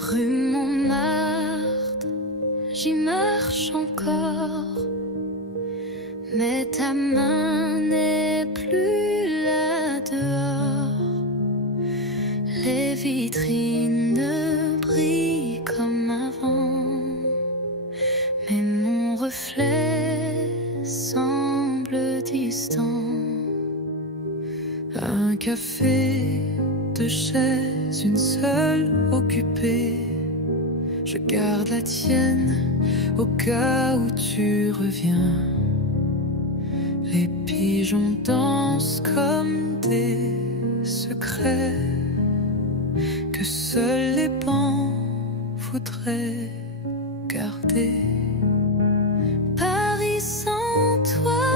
Rue Montmartre, j'y marche encore, mais ta main n'est plus là dehors. Les vitrines brillent comme avant, mais mon reflet semble distant. Un café, deux chaises, une seule occupée. Je garde la tienne au cas où tu reviens. Les pigeons dansent comme des secrets que seuls les bancs voudraient garder. Paris sans toi,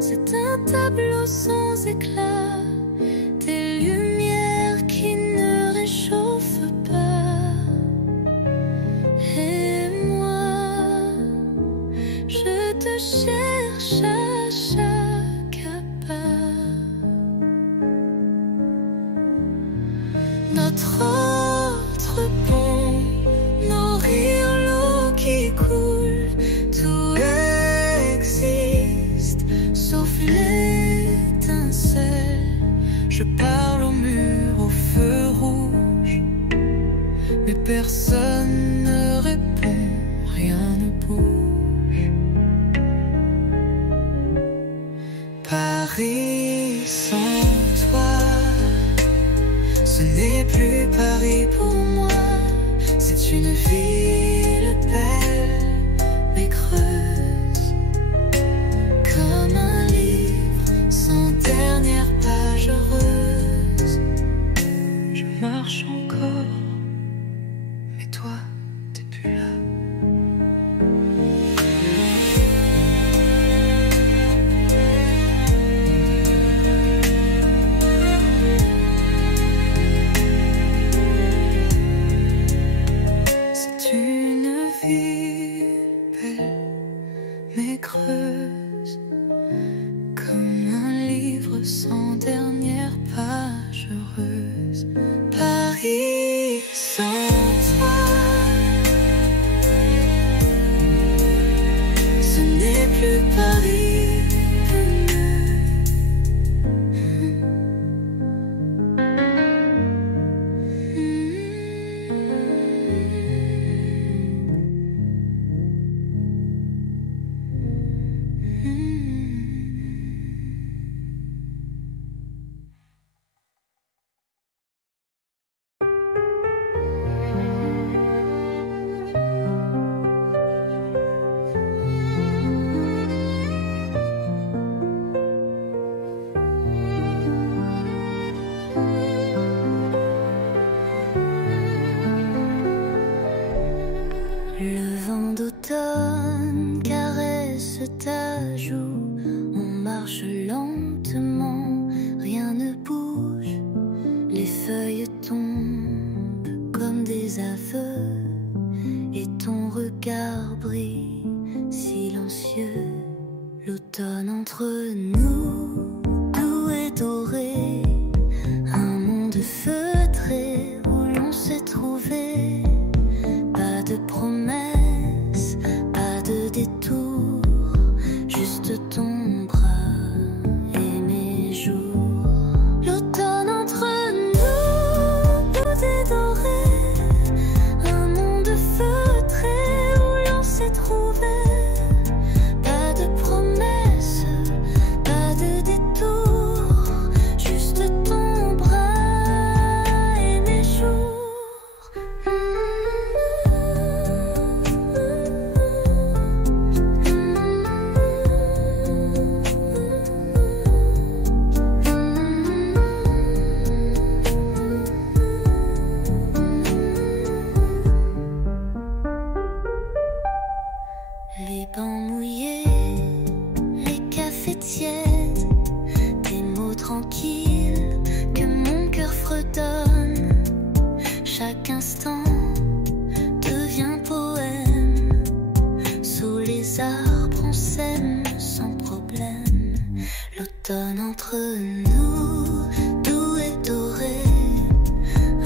c'est un tableau sans éclat, des lumières qui ne réchauffent pas. Et moi, je te cherche à chaque pas. Notre autre pont, nos rires, l'eau qui coule, tout existe sauf l'étincelle. Je parle au mur, au feu rouge, mais personne ne répond, rien ne bouge. Paris sans toi, ce n'est plus Paris pour moi. C'est une ville belle mais creuse, comme un livre sans dernière page heureuse. Je marche encore, mais toi, t'es plus là. C'est une ville belle mais creuse, comme un livre sans dernière page heureuse. Paris sans toi, ce n'est plus Paris. Le vent d'automne caresse ta joue, on marche lentement, rien ne bouge. Les feuilles tombent comme des aveux, et ton regard brille silencieux. L'automne entre nous, doux et doré, un monde feutré où l'on s'est trouvé. Pas de promesses, pas de détour, juste ton bras et mes jours. L'automne entre nous, doux et doré, un monde feutré où l'on s'est trouvé. Pas de promesses, pas de détour, juste ton bras et mes jours. Les bancs mouillés, les cafés tièdes, des mots tranquilles que mon cœur fredonne. Chaque instant devient poème, sous les arbres on s'aime sans problème. L'automne entre nous, doux et doré,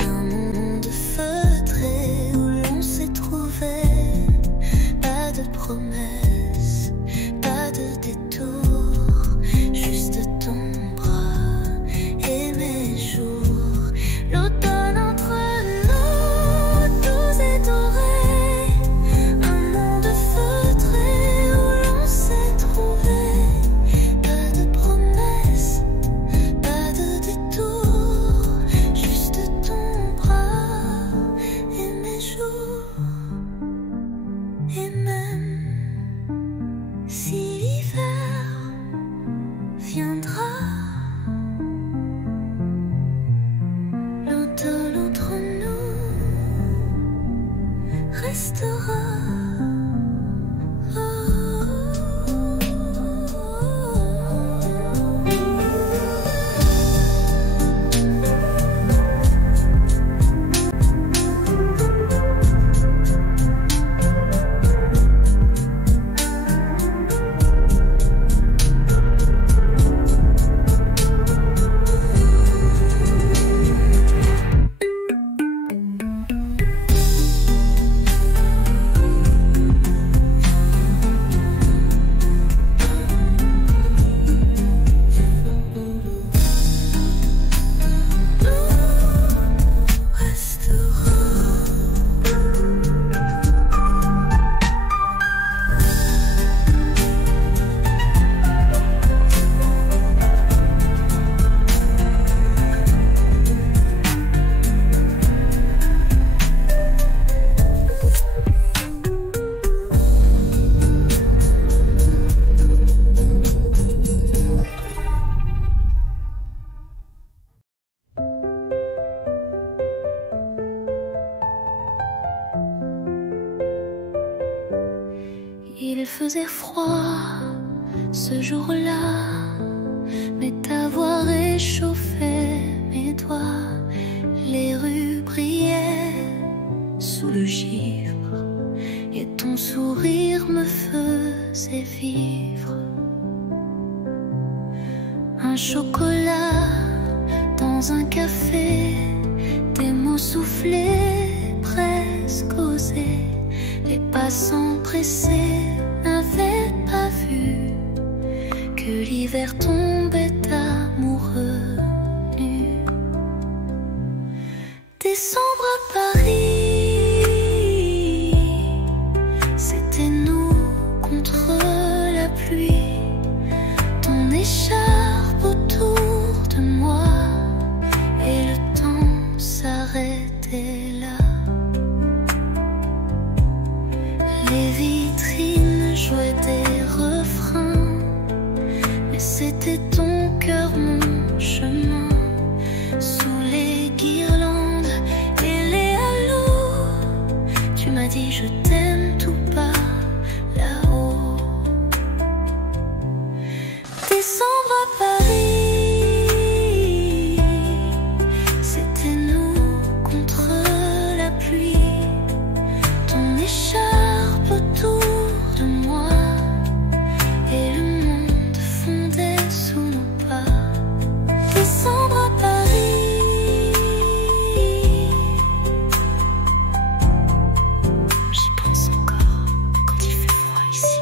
un monde feu faisait froid ce jour-là, mais ta voix réchauffait mes doigts. Les rues brillaient sous le givre et ton sourire me faisait vivre. Un chocolat dans un café, des mots soufflés, presque osés. Les passants pressés n'avaient pas vu que l'hiver tombait amoureux nu. Décembre à Paris, c'était nous contre la pluie. Ton écharpe autour de moi et le temps s'arrêtait là. Les vitrines jouaient des refrains, mais c'était ton cœur, mon chemin. Sous les guirlandes et les halos, tu m'as dit je t'aime tout bas là-haut. Décembre à Paris, c'était nous contre la pluie. Ton écharpe autour de moi et le monde fondait sous nos pas. Décembre à Paris, j'y pense encore quand il fait froid ici.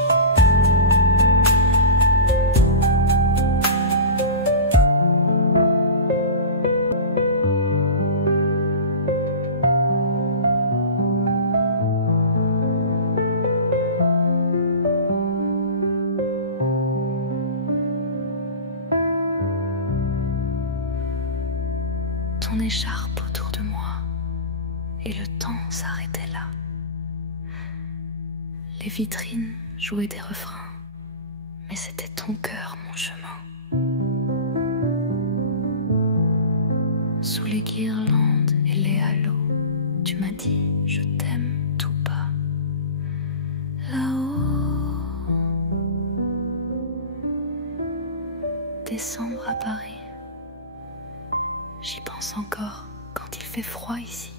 Ton écharpe autour de moi et le temps s'arrêtait là. Les vitrines jouaient des refrains, mais c'était ton cœur, mon chemin. Sous les guirlandes et les halos, tu m'as dit je t'aime tout bas là-haut. Décembre à Paris, j'y pense encore quand il fait froid ici.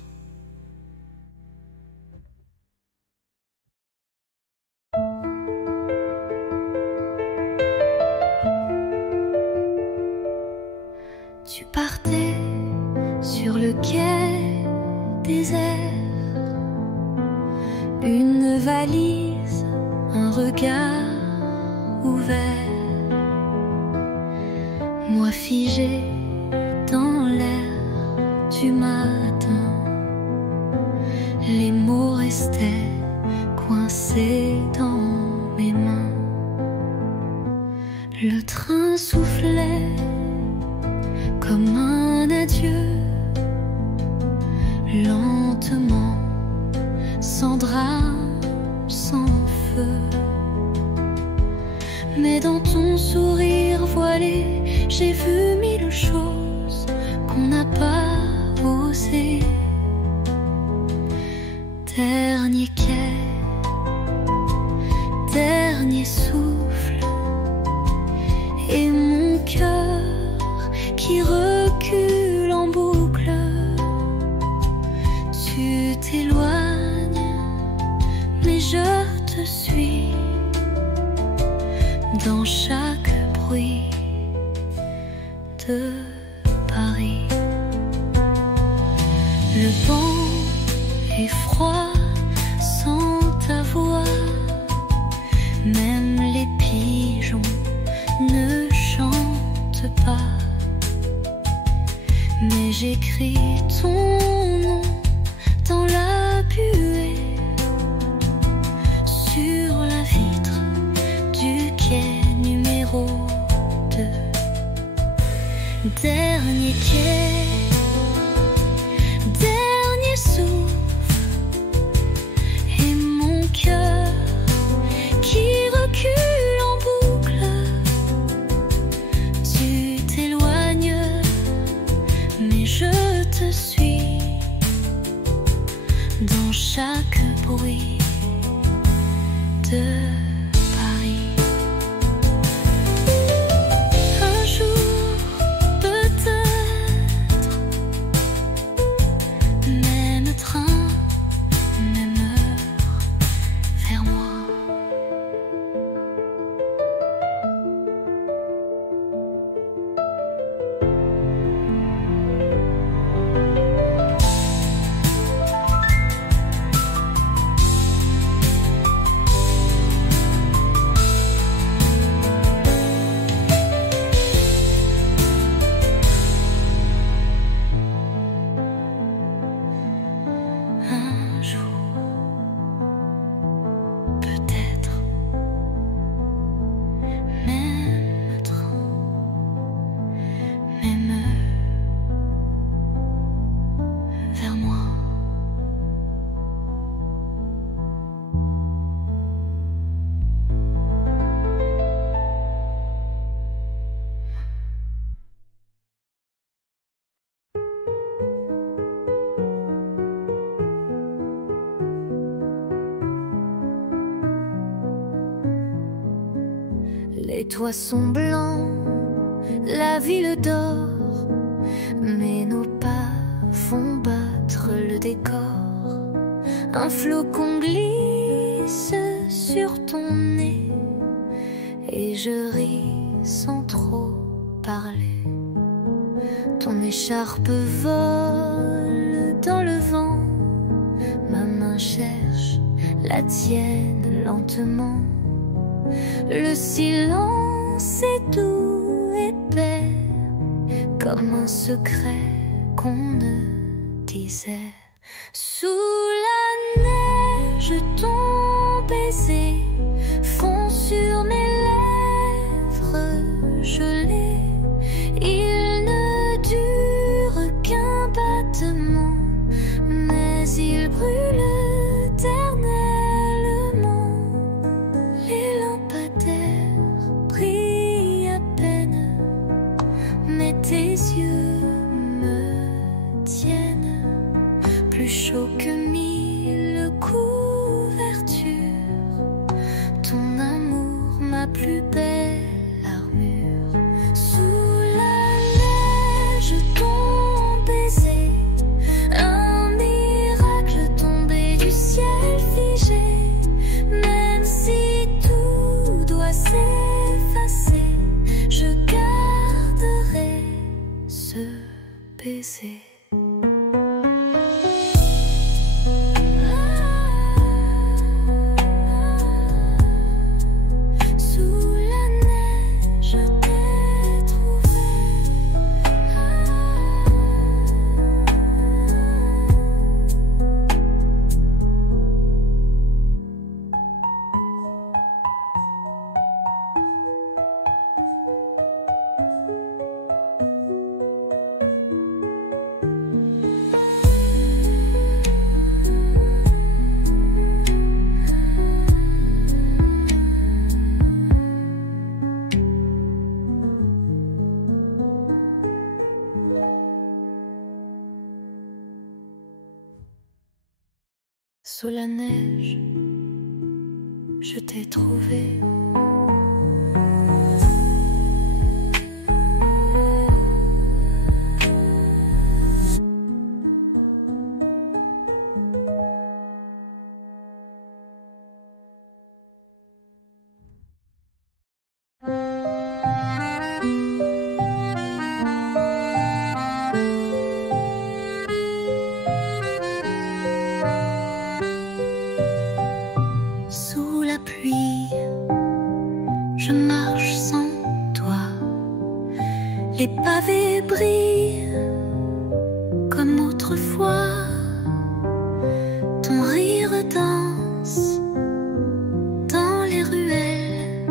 Tu partais sur le quai désert, une valise, un regard ouvert. Moi figé dans l'air du matin, les mots restaient coincés dans mes mains. Le train soufflait comme un adieu, lentement, sans drame, sans feu. Mais dans ton sourire voilé, j'ai vu mille choses qu'on n'a pas osé. Dernier quai, dernier souffle, et mon cœur qui recule en boucle. Tu t'éloignes, mais je te suis dans chaque bruit de Paris. Le vent est froid sans ta voix, même les pigeons ne chantent pas. Mais j'écris ton nom dans la buée, sur la vitre du quai numéro 2. Dernier quai, dernier souffle, et mon cœur qui recule en boucle. Tu t'éloignes, mais je te suis dans chaque bruit de Les toits sont blancs, la ville dort, mais nos pas font battre le décor. Un flocon glisse sur ton nez et je ris sans trop parler. Ton écharpe vole dans le vent, ma main cherche la tienne lentement. Le silence est doux, épais, comme un secret qu'on ne disait. Sous la neige, ton baiser fond sur mes lèvres gelées. Il ne dure qu'un battement, mais il brûle éternellement. Les lampadaires brillent à peine, mais tes yeux me tiennent plus chaud que 1000 couvertures. Ton amour, ma plus belle armure. Sous la neige, ton baiser, un miracle tombé du ciel figé. Même si tout doit s'effacer, je garderai ce baiser. Sous la neige, je t'ai trouvé. Sous la pluie, je marche sans toi. Les pavés brillent comme autrefois. Ton rire danse dans les ruelles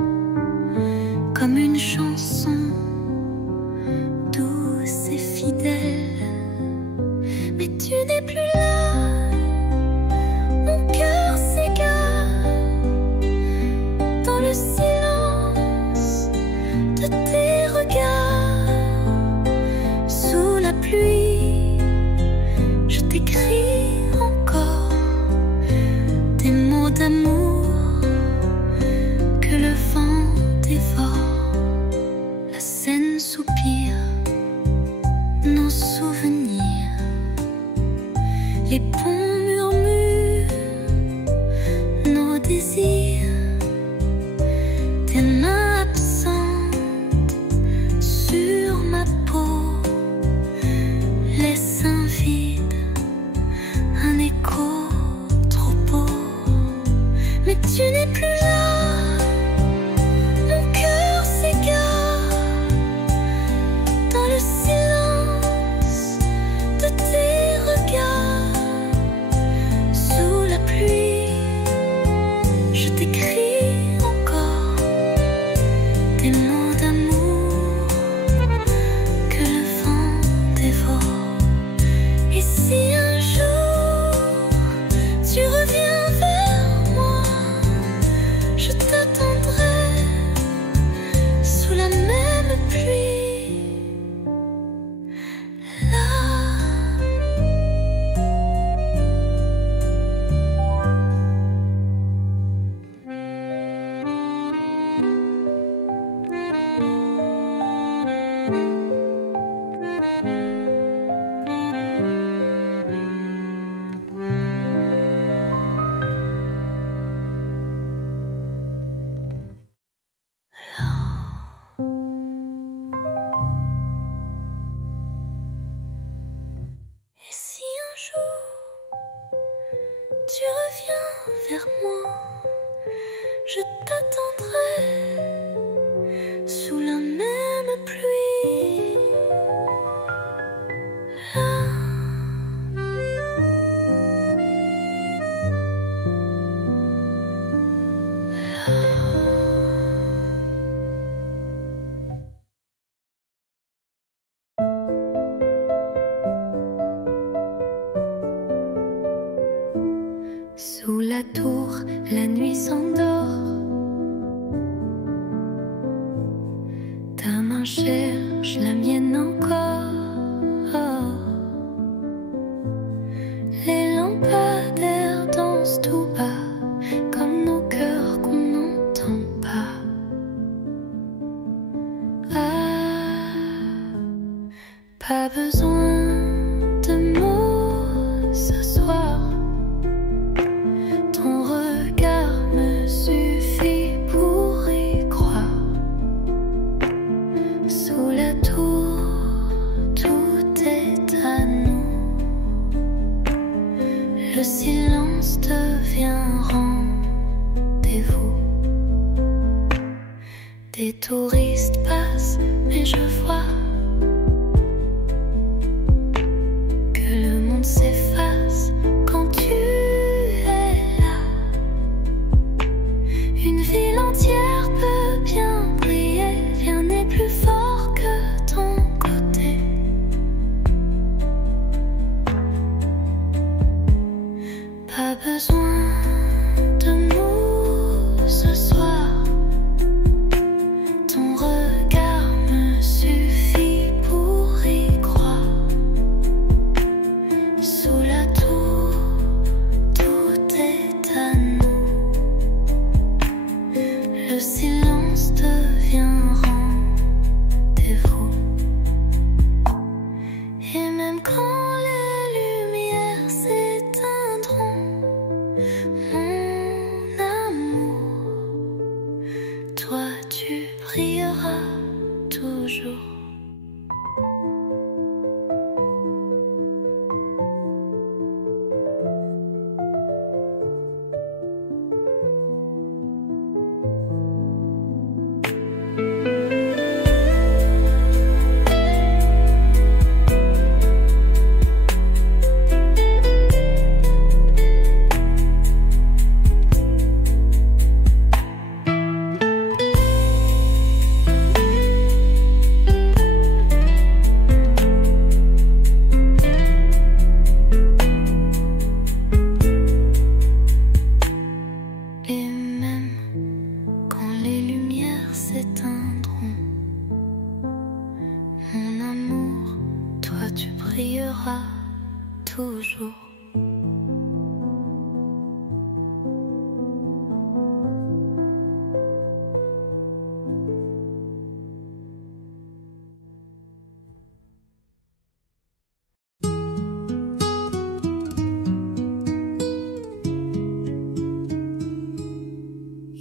comme une chanson douce et fidèle. Mais tu n'es plus là, mon cœur s'égare dans le silence de tes regards. Sous la pluie, je t'écris encore des mots d'amour que le vent dévore. La Seine soupire nos souvenirs, les ponts murmurent nos désirs. Tes mains absentes sur ma peau laissent un vide, un écho trop beau. Mais tu n'es plus là, mon cœur s'égare dans le silence de tes regards. Et si un jour tu reviens vers moi, je t'attendrai sous la même pluie. Sous la tour, la nuit s'endort. Ta main cherche la mienne encore. Les lampadaires dansent tout bas, comme nos cœurs qu'on n'entend pas. Ah, pas besoin de mots ce soir. Ton regard me suffit pour y croire. Sous la tour, tout est à nous. Le silence devient rendez-vous. Des touristes passent, mais je vois que le monde s'efface quand tu es là. Une ville entière peut bien briller, rien n'est plus fort que ton côté. Pas besoin de mots ce soir. Ton regard me suffit pour y croire. Sous la tour, tout est à nous. Le silence devient rendez-vous. Et même quand les lumières s'éteindront, mon amour, toi tu brilleras toujours. Et même quand les lumières s'éteindront, mon amour, toi tu brilleras toujours.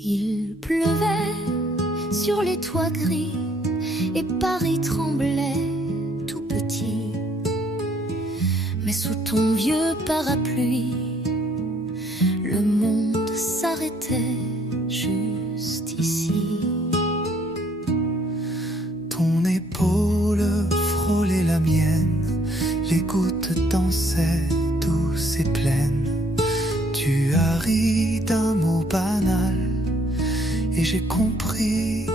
Il pleuvait sur les toits gris et Paris tremblait tout petit. Mais sous ton vieux parapluie, le monde s'arrêtait juste ici. Ton épaule frôlait la mienne, les gouttes dansaient douces et pleines. Tu as ri d'un mot banal et j'ai compris,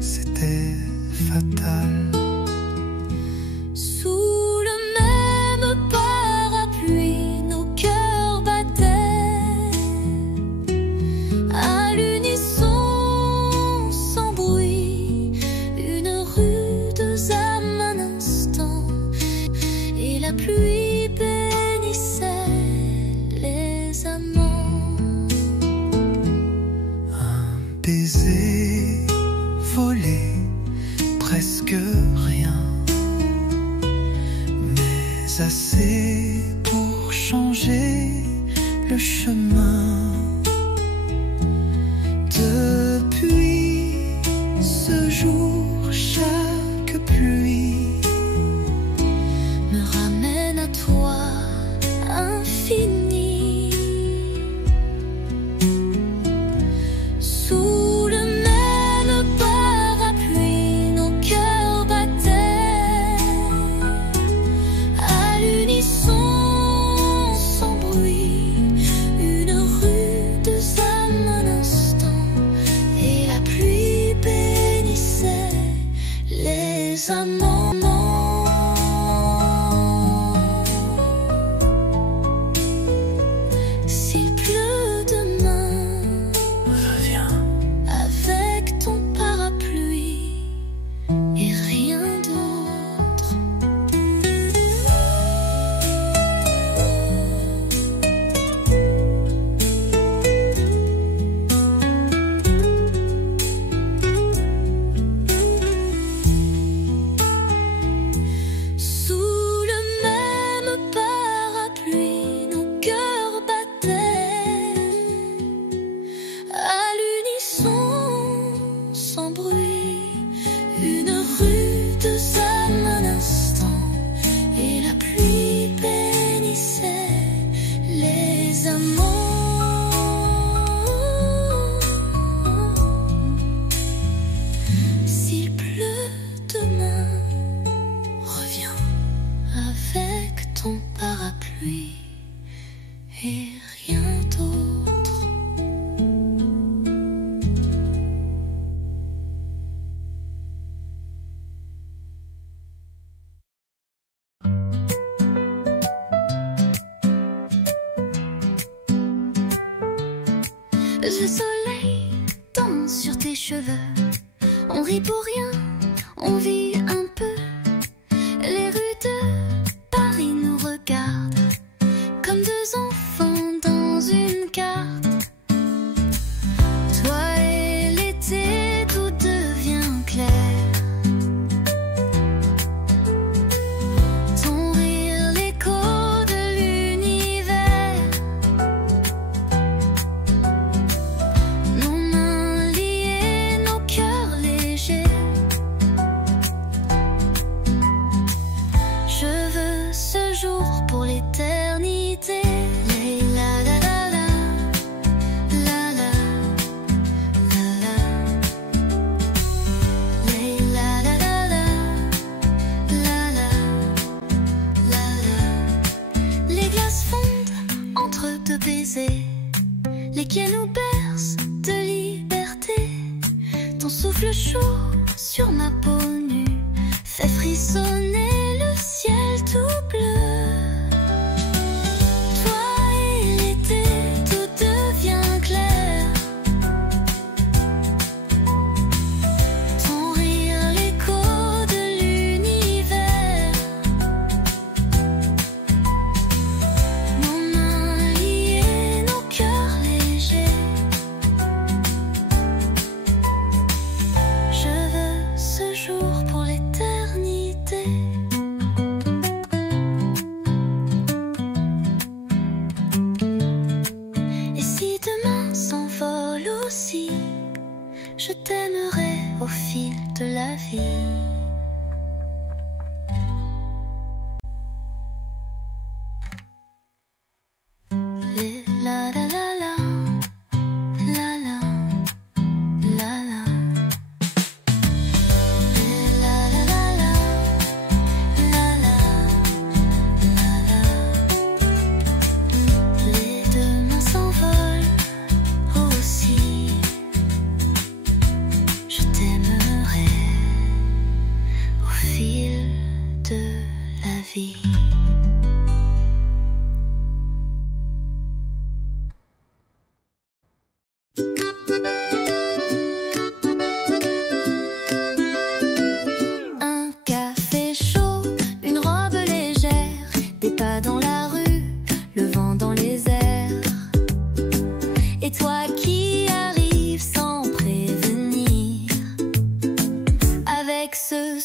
c'était fatal. Sous le même parapluie, nos cœurs battaient à l'unisson, sans bruit. Une rude âme un instant, et la pluie bénissait les amants. Un baiser volé, presque presque rien, mais assez pour changer le chemin. Depuis ce jour, chaque pluie me ramène à toi, infini. Sous le même parapluie, nos cœurs battaient à l'unisson, sans bruit. Une rude âme un instant, et la pluie bénissait les amants. S'il pleut demain, reviens avec ton parapluie et rien d'autre. Sous le même parapluie, nos cœurs battaient à l'unisson, sans bruit. Une rude âme un instant, et la pluie bénissait les amants. S'il pleut demain, reviens avec ton parapluie et rien d'autre. Le soleil danse sur tes cheveux, on rit pour rien, on vit un peu. Les rues de Paris nous regardent comme deux enfants dans une carte. Toi et l'été, tout devient clair. Ton rire, l'écho de l'univers. Nos mains liées, nos cœurs légers.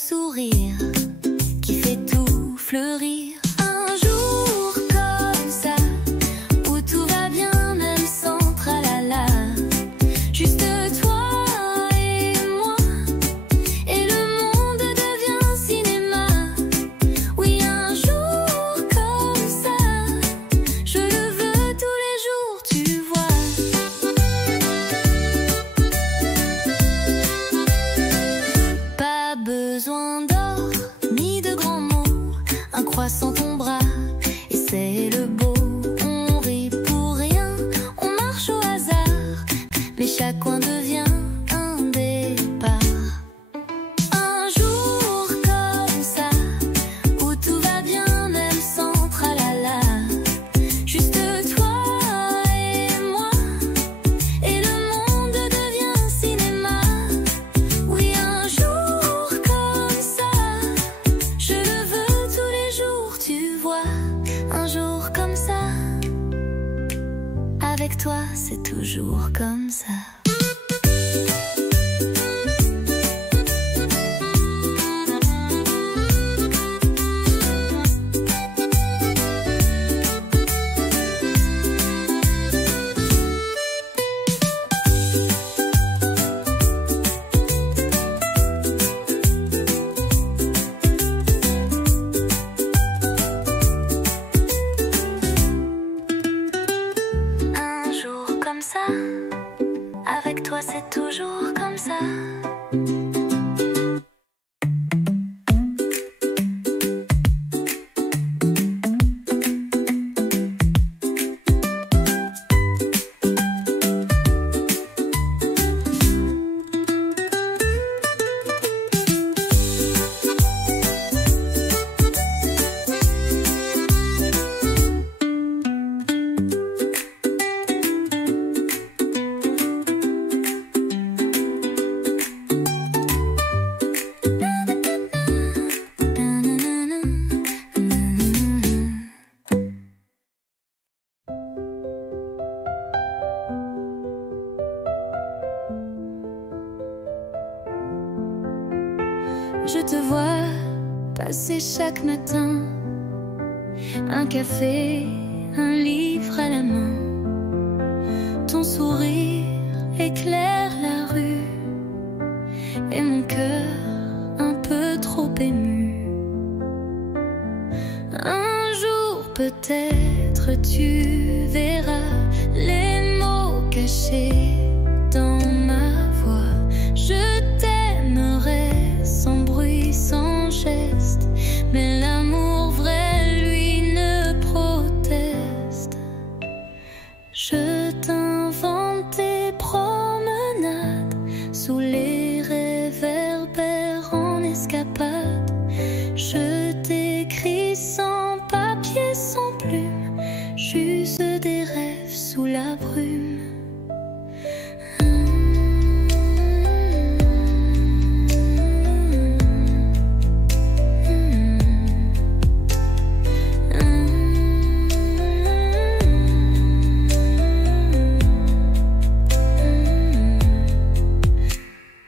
sourire qui fait tout fleurir. Un jour comme ça, où tout va bien même sans tralala. Juste toi et moi, et le monde devient cinéma. Oui, un jour comme ça, je le veux tous les jours, tu vois. Pas besoin d'or ni de grands mots, un croissant ton bras et c'est le beau. On rit pour rien, on marche au hasard, mais chaque coin devient un départ. Un jour comme ça, où tout va bien même sans tralala. Juste toi et moi, et le monde devient cinéma. Oui, un jour comme ça, je le veux tous les jours, tu vois. Un jour comme ça, avec toi c'est toujours comme ça. Un jour comme ça, avec toi c'est toujours comme ça. Je te vois passer chaque matin, un café, un livre à la main. Ton sourire éclaire la rue et mon cœur un peu trop ému. Un jour peut-être tu verras les mots cachés dans ma voix. Je t'aimerai sans bruit, sans geste, mais l'amour vrai, lui, ne proteste. Je t'invente des promenades sous les réverbères en escapade. Je t'écris sans papier, sans plume, juste des rêves sous la brume.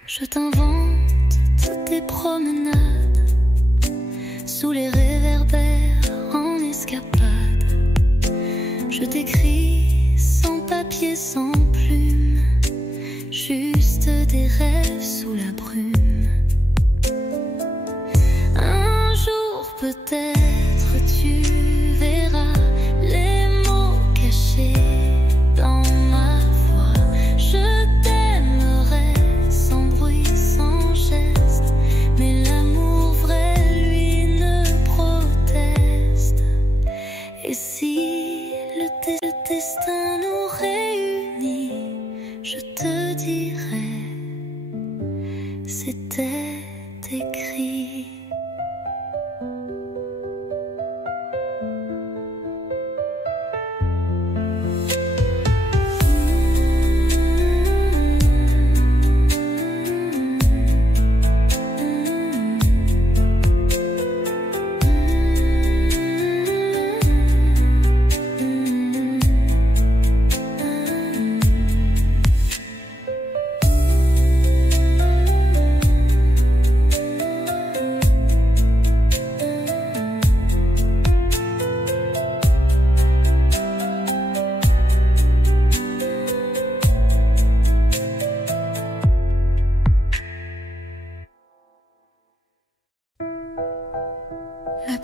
Je t'invente toutes tes promenades sous les réverbères en escapade. Je t'écris sans papier, sans plume, juste des rêves sous la brume. Un jour peut-être tu verras les mots cachés dans ma voix. Je t'aimerai sans bruit, sans geste, mais l'amour vrai, lui, ne proteste. Et si le destin nous réunit, je te dirai, c'était écrit.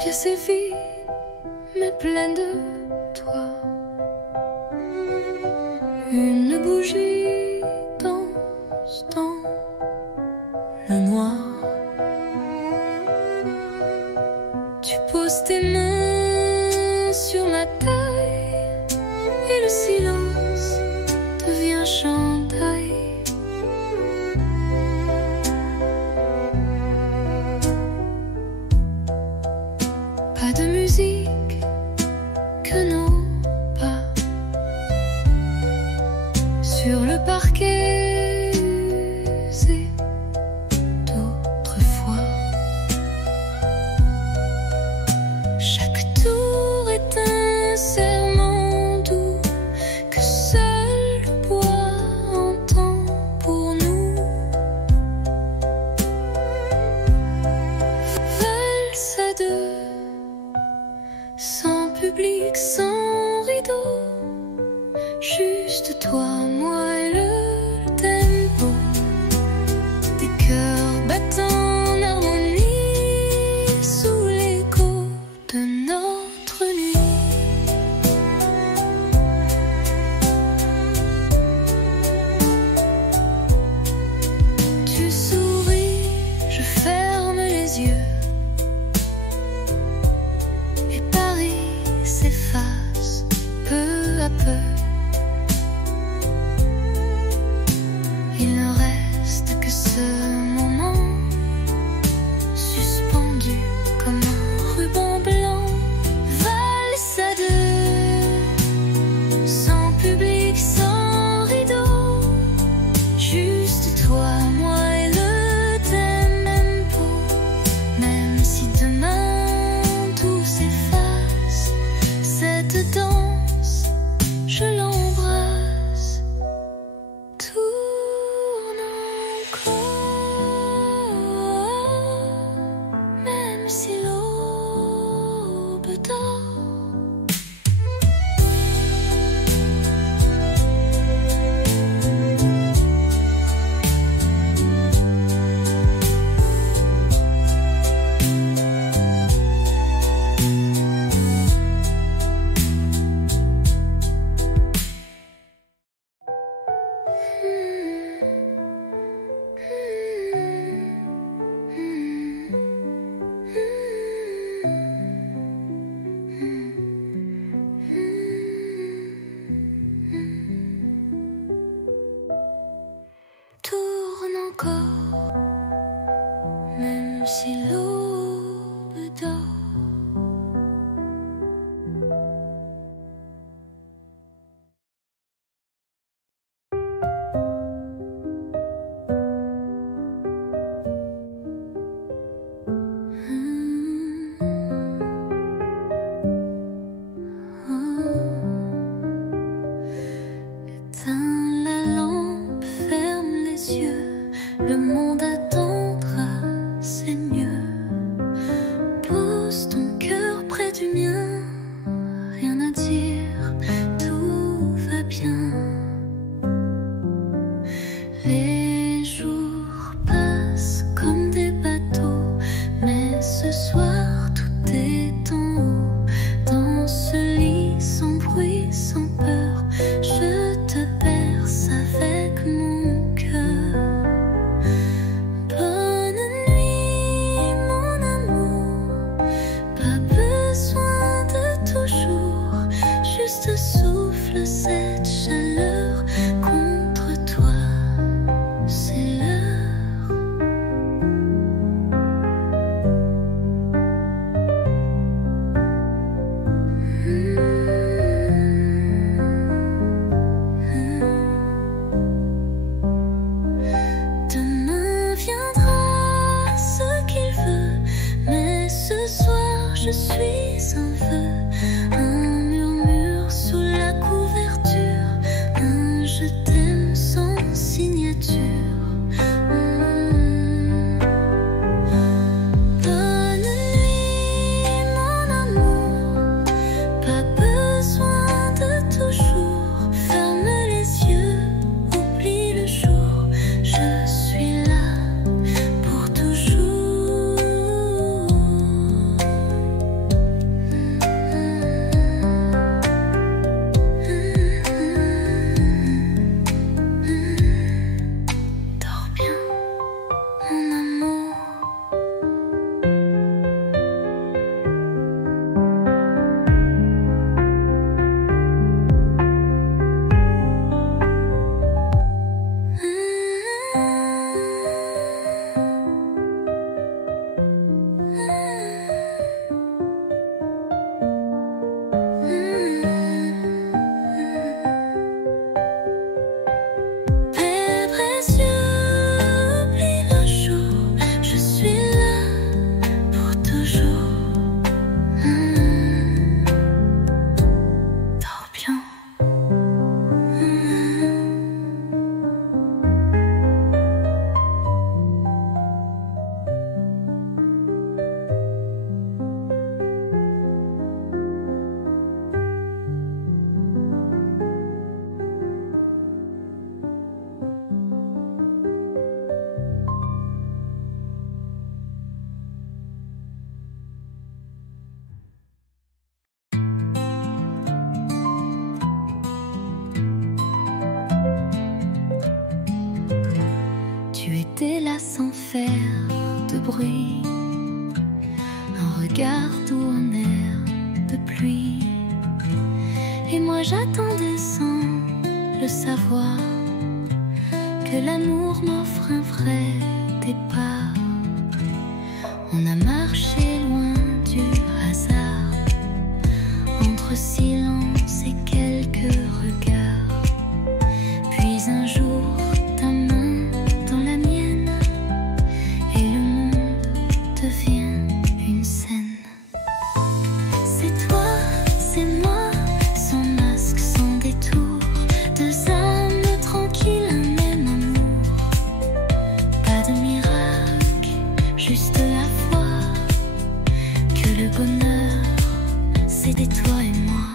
pièce est vide, mais pleine de toi. Une bougie danse dans le noir. Tu poses tes mains sur ma taille et le silence devient chandail. Pas de musique que nos pas sur le parquet usé d'autrefois. Chaque tour est un serment doux que seul le bois entend pour nous. Valse à deux, sans public, sans rideau, juste toi, moi et le tempo des cœurs battant en harmonie sous l'écho de notre nuit. Tu souris, je ferme les yeux et Paris s'efface peu à peu. Il ne reste que ce moment suspendu comme un ruban blanc. Valse à deux, sans public, sans rideau, juste toi, moi et le tempo. Même si demain tout s'efface, cette danse, je l'embrasse. Tourne encore, même si l'aube dort. Tourne encore, même si l'aube dort. Éteins la lampe, ferme les yeux, le monde attendra, c'est mieux. Pose ton cœur près du mien, rien à dire, tout va bien. Les jours passent comme des bateaux, mais ce soir tout est en haut. Dans ce lit sans bruit, sans peur, je te berce avec mon cœur. Bonne nuit, mon amour, pas besoin de toujours, juste souffle cette chaleur contre toi, c'est l'heure. Demain viendra ce qu'il veut, mais ce soir je suis un vœu, un murmure sous la couverture, un je t'aime sans signature. Bonne nuit, mon amour, pas besoin de toujours, ferme les yeux, oublie le jour, je suis là pour toujours. bruit, un regard doux, un air de pluie. Et moi j'attendais sans le savoir que l'amour m'offre un vrai départ. On a marché loin du hasard, entre silence et quelques regards. Puis un jour, ta main dans la mienne, et le monde devient une scène. C'est toi, c'est moi, sans masque, sans détour, deux âmes tranquilles, un même amour. Pas de miracle, juste la foi que le bonheur, c'était toi et moi.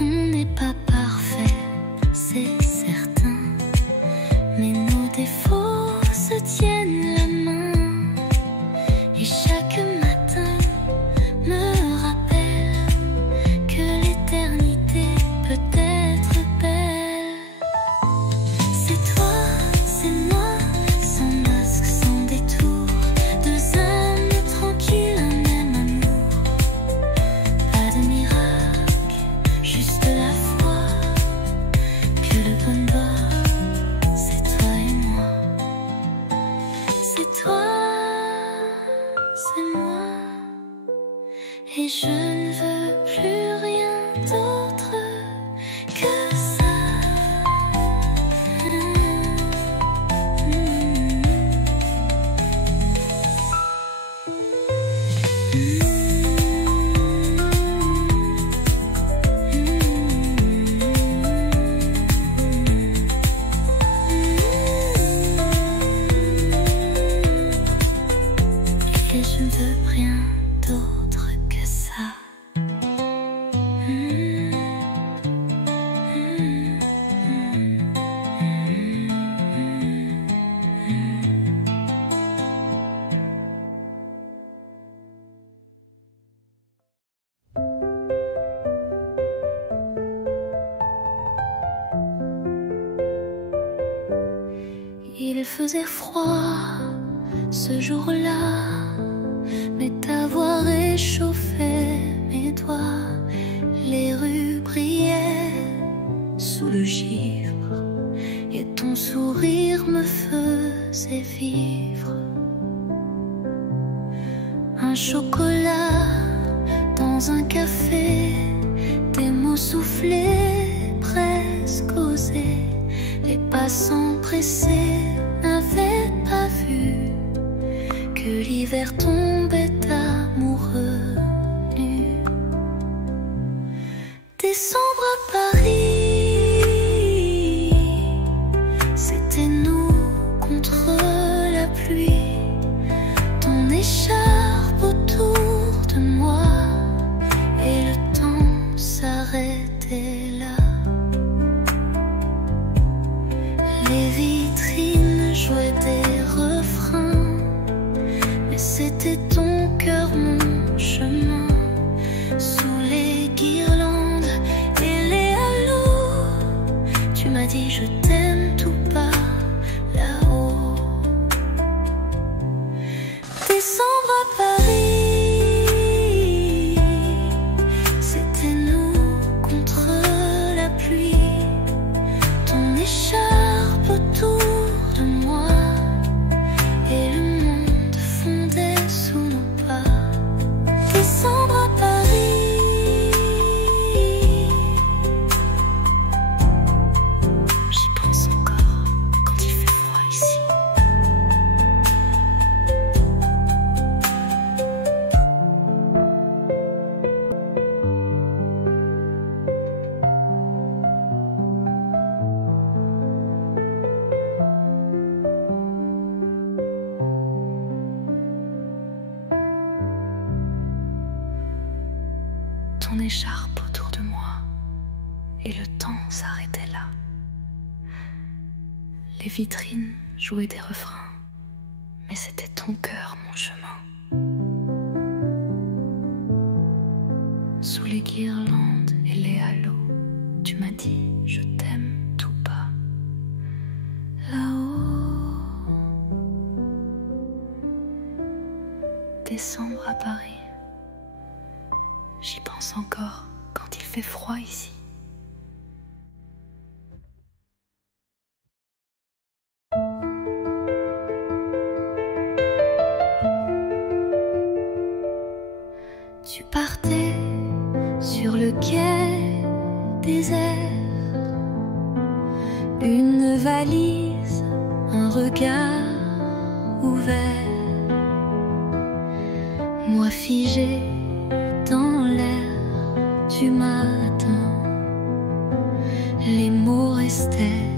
On n'est pas parfait, c'est certain, mais nos défauts se tiennent la main. Et chaque matin me rappelle que l'éternité peut être belle. C'est toi, c'est moi, sans masque, sans détour, deux âmes tranquilles, un même amour. Pas de miracle, juste la foi que le bonheur, c'est toi et moi. C'est toi, c'est moi, et je ne veux plus rien d'autre que ça. Et je ne veux rien d'autre que ça. Il faisait froid ce jour-là, mais ta voix réchauffait mes doigts. Les rues brillaient sous le givre, et ton sourire me faisait vivre. Un chocolat dans un café, des mots soufflés, presque osés. Les passants pressés n'avaient pas vu que l'hiver tombait amoureux nu. Décembre à Paris, c'était nous contre la pluie. Ton écharpe autour de moi, et le temps s'arrêtait là. Les vitrines jouaient des refrains, mais c'était ton cœur, mon chemin. Sous les guirlandes et les halos, tu m'as dit je t'aime tout bas là-haut. Décembre à Paris, c'était nous contre la pluie. Ton écharpe autour de moi, et le monde fondait sous nos pas. Décembre à Paris, j'y pense encore quand il fait froid ici. Ton écharpe autour de moi, et le temps s'arrêtait là. Les vitrines jouaient des refrains, mais c'était ton cœur, mon chemin. Sous les guirlandes tu m'as dit je t'aime tout bas. Là-haut, décembre à Paris. J'y pense encore quand il fait froid ici. Tu partais sur le quai désert, une valise, un regard ouvert, moi figé dans l'air du matin, les mots restaient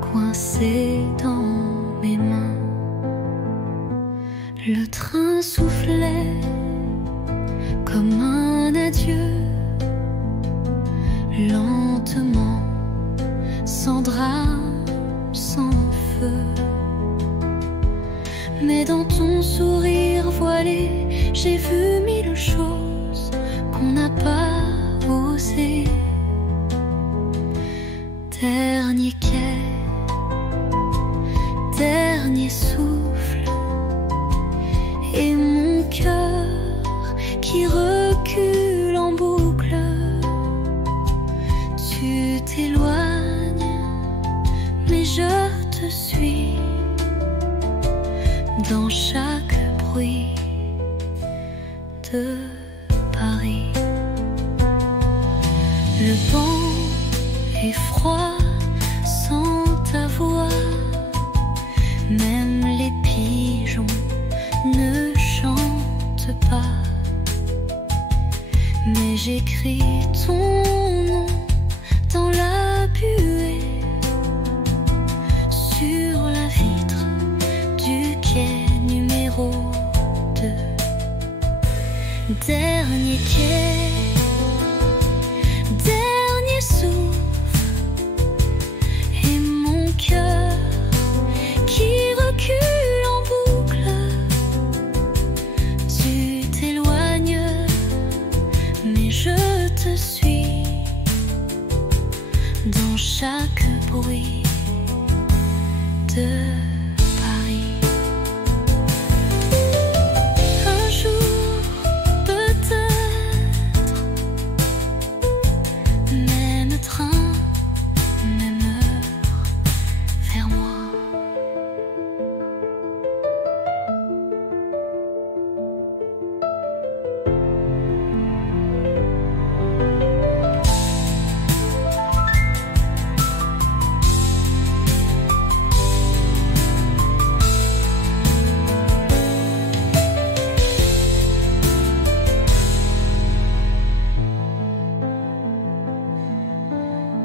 coincés dans mes mains, le train soufflait comme un adieu, lentement, sans drame, sans feu. Mais dans ton sourire voilé, j'ai vu mille choses qu'on n'a pas osé. Dernier quai, dernier souffle, et mon cœur qui recule en boucle. Tu t'éloignes, mais je te suis dans chaque bruit de Paris. Le vent est froid sans ta voix, même les pigeons ne chantent pas. Mais j'écris ton nom dans la buée, sur la vitre du quai numéro 2. Dernier quai, dernier souffle, et mon cœur qui recule en boucle. Tu t'éloignes, mais je te suis dans chaque bruit de Paris. Un jour, peut-être, même train, même heure, vers moi.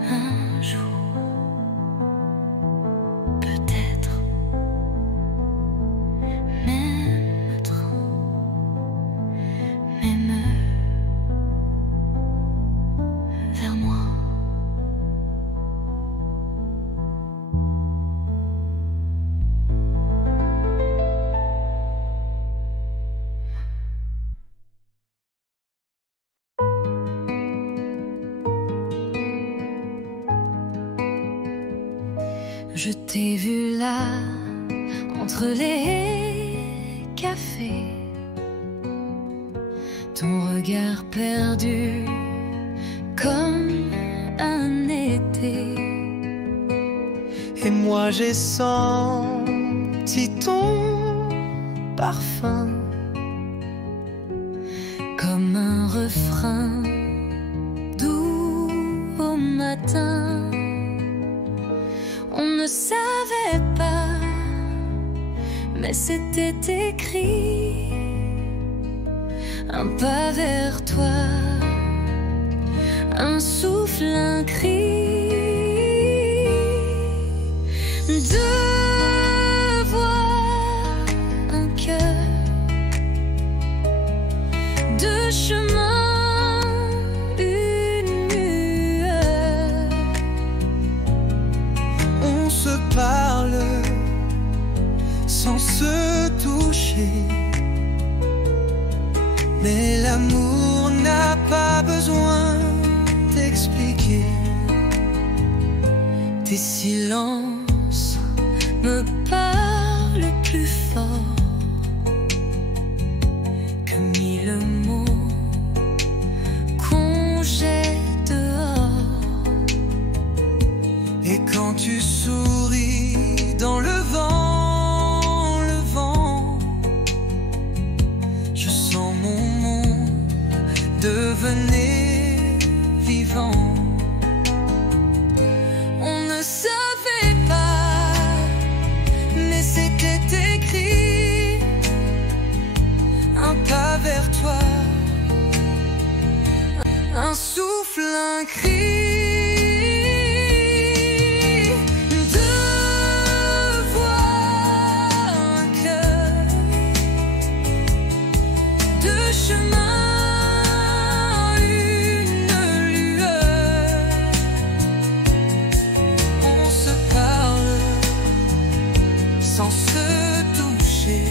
Un jour, peut-être, même train, même heure, vers moi. Je t'ai vu là, entre les cafés, ton regard perdu comme un été. Et moi j'ai senti ton parfum Comme un refrain doux au matin. On ne savait pas, mais c'était écrit. Un pas vers toi, un souffle, un cri. Deux voix, un cœur, deux chemins, une lueur. On se parle sans se toucher, mais l'amour n'a pas besoin d'expliquer. Tes silences me parlent plus fort que mille mots qu'on jette dehors. Et quand tu souris dans le vent, je sens mon monde devenir vivant. On ne savait pas, mais c'était écrit. Un pas vers toi, un souffle, un cri. Sans se toucher,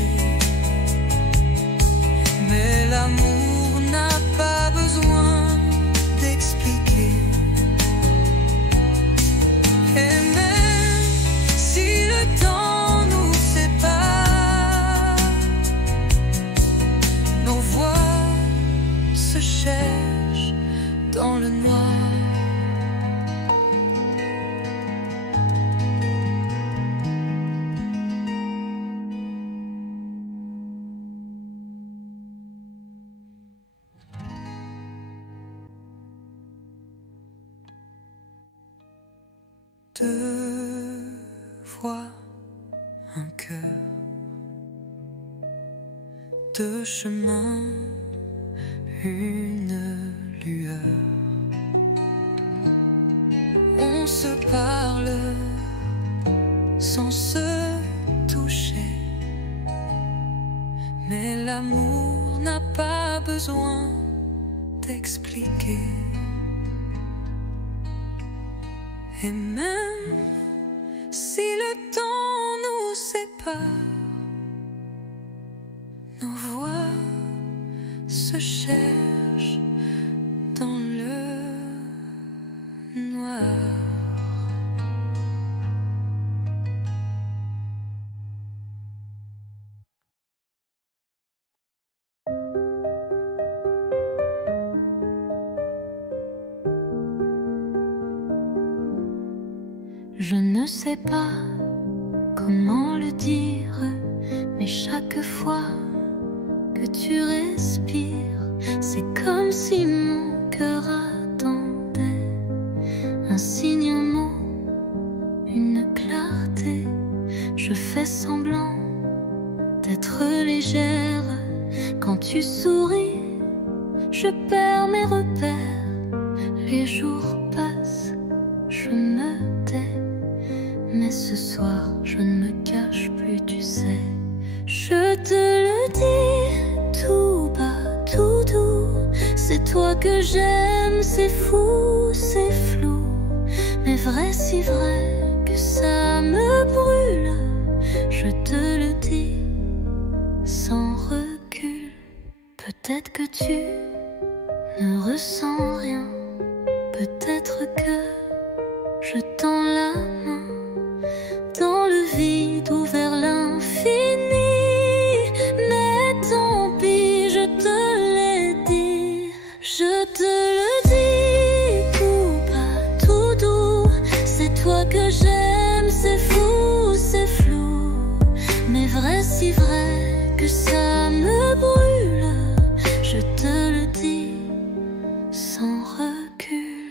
mais l'amour n'a pas besoin d'expliquer. Et même si le temps nous sépare, nos voix se cherchent dans le noir. Deux voix, un cœur, deux chemins, une lueur. On se parle sans se toucher, mais l'amour n'a pas besoin d'expliquer. Et même si le temps nous sépare, nos voix se cherchent dans le noir. Je ne sais pas comment le dire, mais chaque fois que tu respires, c'est comme si mon cœur attendait un signe, un mot, une clarté. Je fais semblant d'être légère. Quand tu souris, je perds mes repères. Les jours passent, je me tais. Mais ce soir, je ne me cache plus, tu sais. Je te le dis tout bas, tout doux. C'est toi que j'aime, c'est fou, c'est flou. Mais vrai, si vrai que ça me brûle. Je te le dis sans recul. Peut-être que tu ne ressens rien. Peut-être que je tends la main dans le vide ou vers l'infini. Mais tant pis, je te l'ai dit. Je te le dis tout bas, tout doux. C'est toi que j'aime, c'est fou, c'est flou. Mais vrai, si vrai que ça me brûle. Je te le dis sans recul.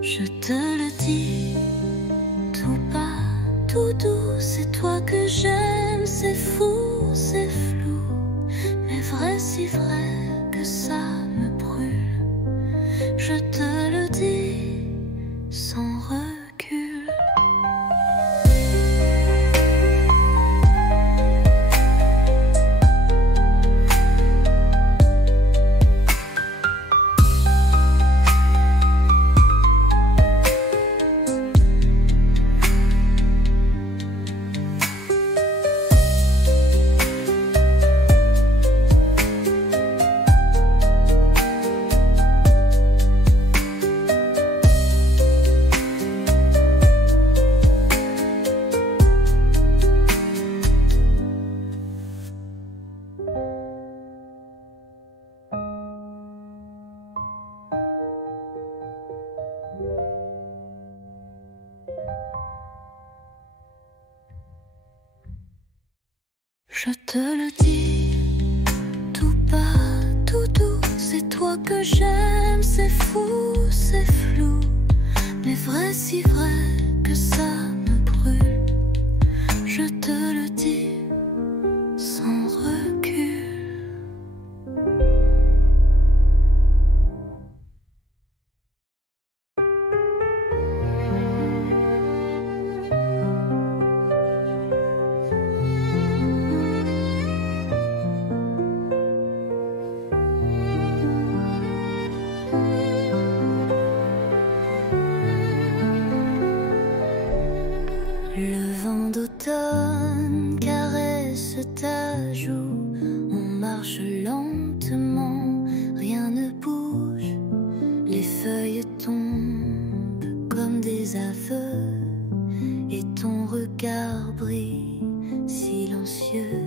Je te le dis tout bas, tout doux. C'est toi que j'aime, c'est fou, c'est flou. Mais vrai, si vrai que ça me brûle. Je te le dis sans recul. te le dis, tout bas, tout doux, c'est toi que j'aime, c'est fou, c'est flou, mais vrai, si vrai que ça me brûle, je te le dis sans recul. Le vent d'automne caresse ta joue, on marche lentement, rien ne bouge, les feuilles tombent comme des aveux, et ton regard brille silencieux.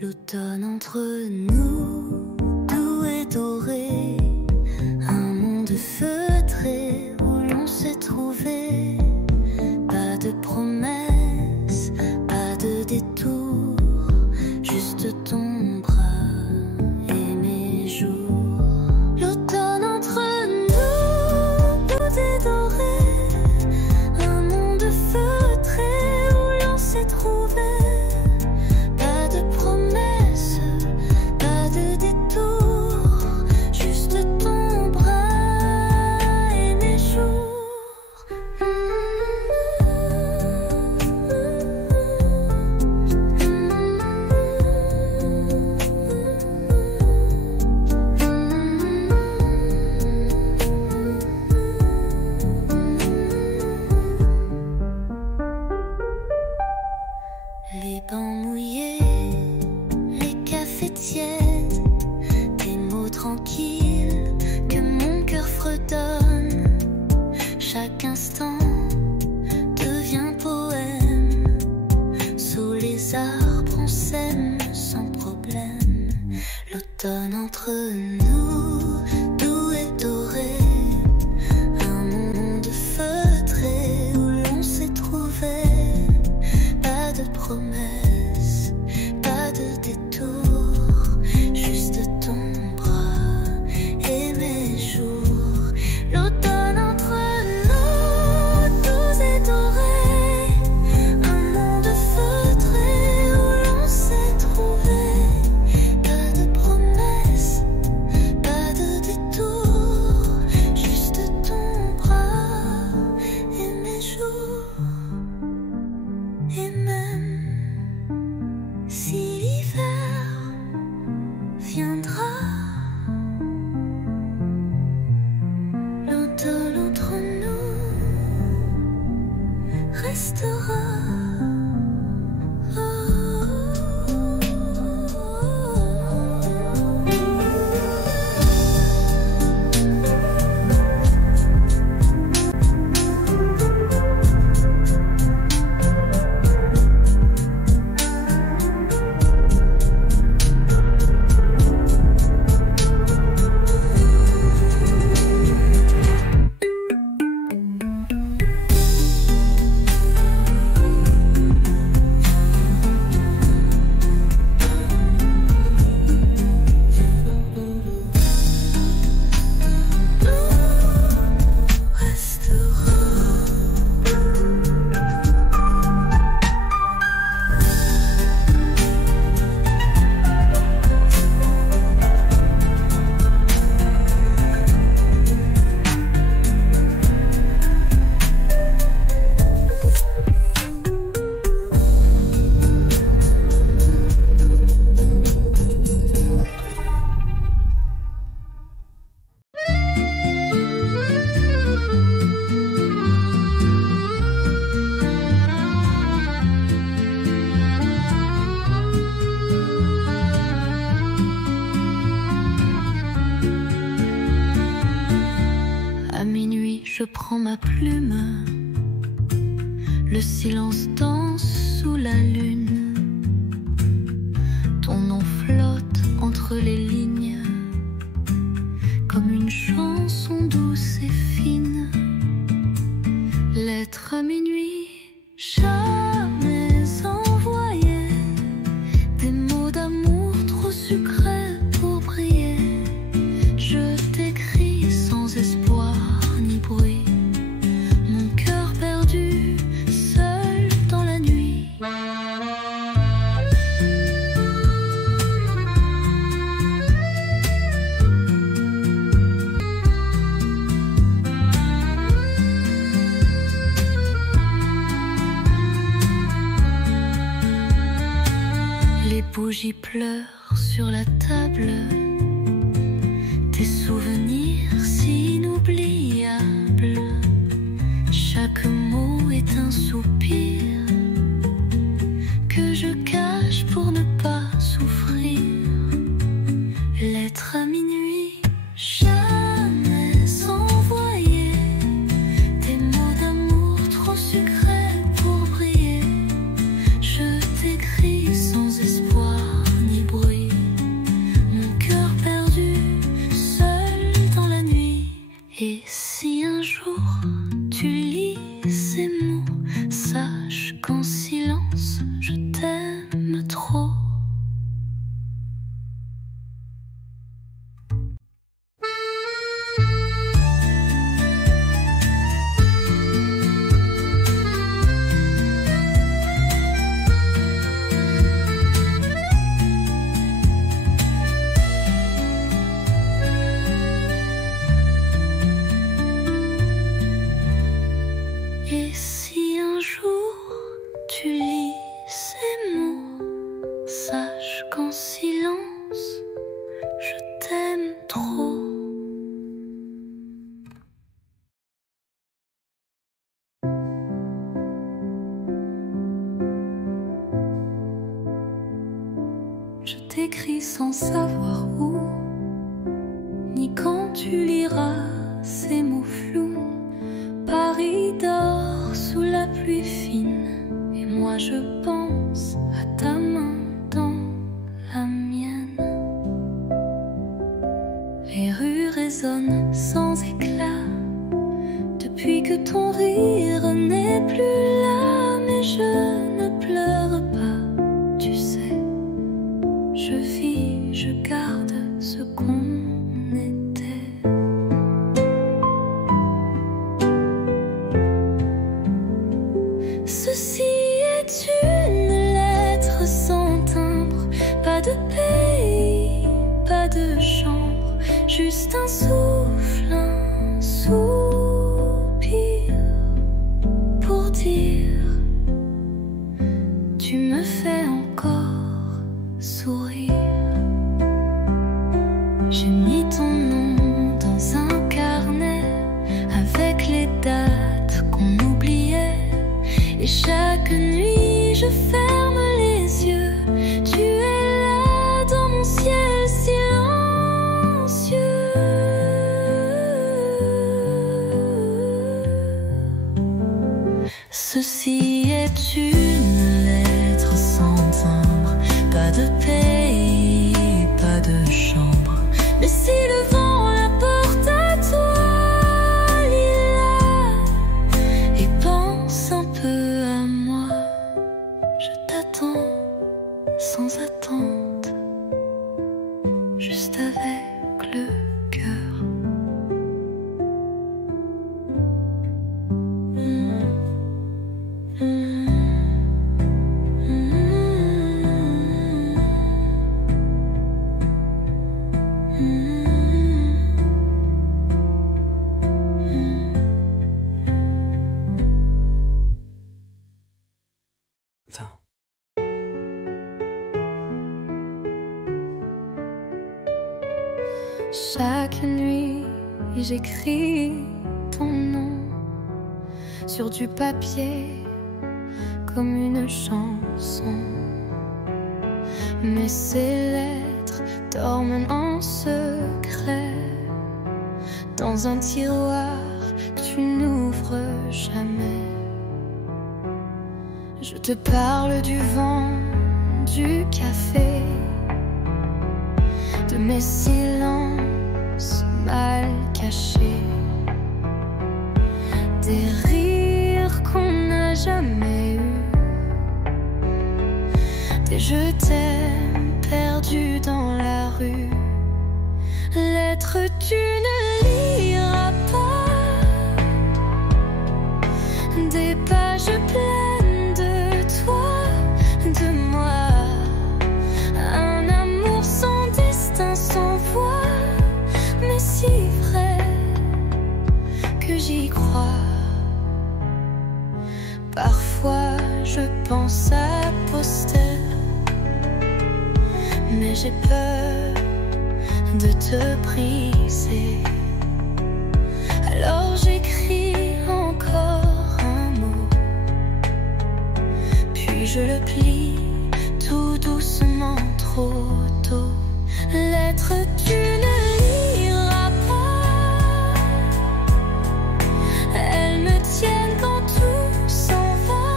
L'automne entre nous, doux et doré, un monde feutré où l'on s'est trouvé. Pas de promesses, pas de détour, juste ton bras et mes jours. L'automne entre nous, doux et doré, un monde feutré où l'on s'est trouvé. Pas de promesses, pas de détour, juste ton bras et mes jours. Les bancs mouillés, les cafés tièdes, des mots tranquilles que mon cœur fredonne. Chaque instant devient poème. Sous les arbres on s'aime sans problème. L'automne entre nous, doux et doré, un monde feutré où l'on s'est trouvé. Pas de promesses, pas de détour, juste ton bras et mes jours. L'automne entre nous, doux et doré, un monde feutré où l'on s'est trouvé. Pas de promesses, pas de détour, juste ton bras et mes jours. Et même si l'hiver viendra, l'automne entre nous restera. Je prends ma plume, le silence danse sous la lune. Ton nom flotte entre les lignes, comme une chanson douce et fine. Lettre à minuit, jamais envoyée, des mots j'y pleure sur la table. Tes souvenirs si inoubliables. Chaque mot est un soupir que je cache pour ne pas souffrir. Lettre à minuit, jamais envoyé. Des mots d'amour trop sucrés pour briller. Je t'écris sans espoir ni bruit. Mon cœur perdu, seul dans la nuit. Et si un jour tu lis ces mots, sache qu'en silence je t'aime trop. Et si un jour tu lis ces mots, sache qu'en silence je t'aime trop. Je t'écris sans savoir où, ni quand tu liras ces mots flous. Paris dort sous la pluie fine, et moi je pense à ta main dans la mienne. Les rues résonnent sans éclat, depuis que ton rire n'est plus là. Mais je ne pleure pas, tu sais. Je vis, je garde ce qu'on était. Ceci est une lettre sans timbre, pas de pays, pas de chambre, juste un souffle, un soupir pour dire tu me fais encore sourire. J'ai mis ton nom dans un carnet avec les dates qu'on oubliait. Et chaque nuit je ferme les yeux, tu es là dans mon ciel silencieux. Ceci est une lettre sans timbre, pas de pays, pas de chambre. Mais si le vent la porte à toi, Lila, et pense un peu à moi, je t'attends sans attente, juste avec le cœur. Chaque nuit, j'écris ton nom sur du papier comme une chanson. Mais ces lettres dorment en secret dans un tiroir que tu n'ouvres jamais. Je te parle du vent, du café, de mes silences mal cachés, des rires qu'on n'a jamais eus, des je t'aime perdus dans la rue. Lettres tu ne liras pas, des pages pleines de toi, de moi, un amour sans destin, sans voix, mais si vrai que j'y crois. Parfois je pense à poster mais j'ai peur de te briser. Alors j'écris encore un mot, puis je le plie tout doucement, trop tôt. Lettre, tu ne liras pas. Elles me tiennent quand tout s'en va.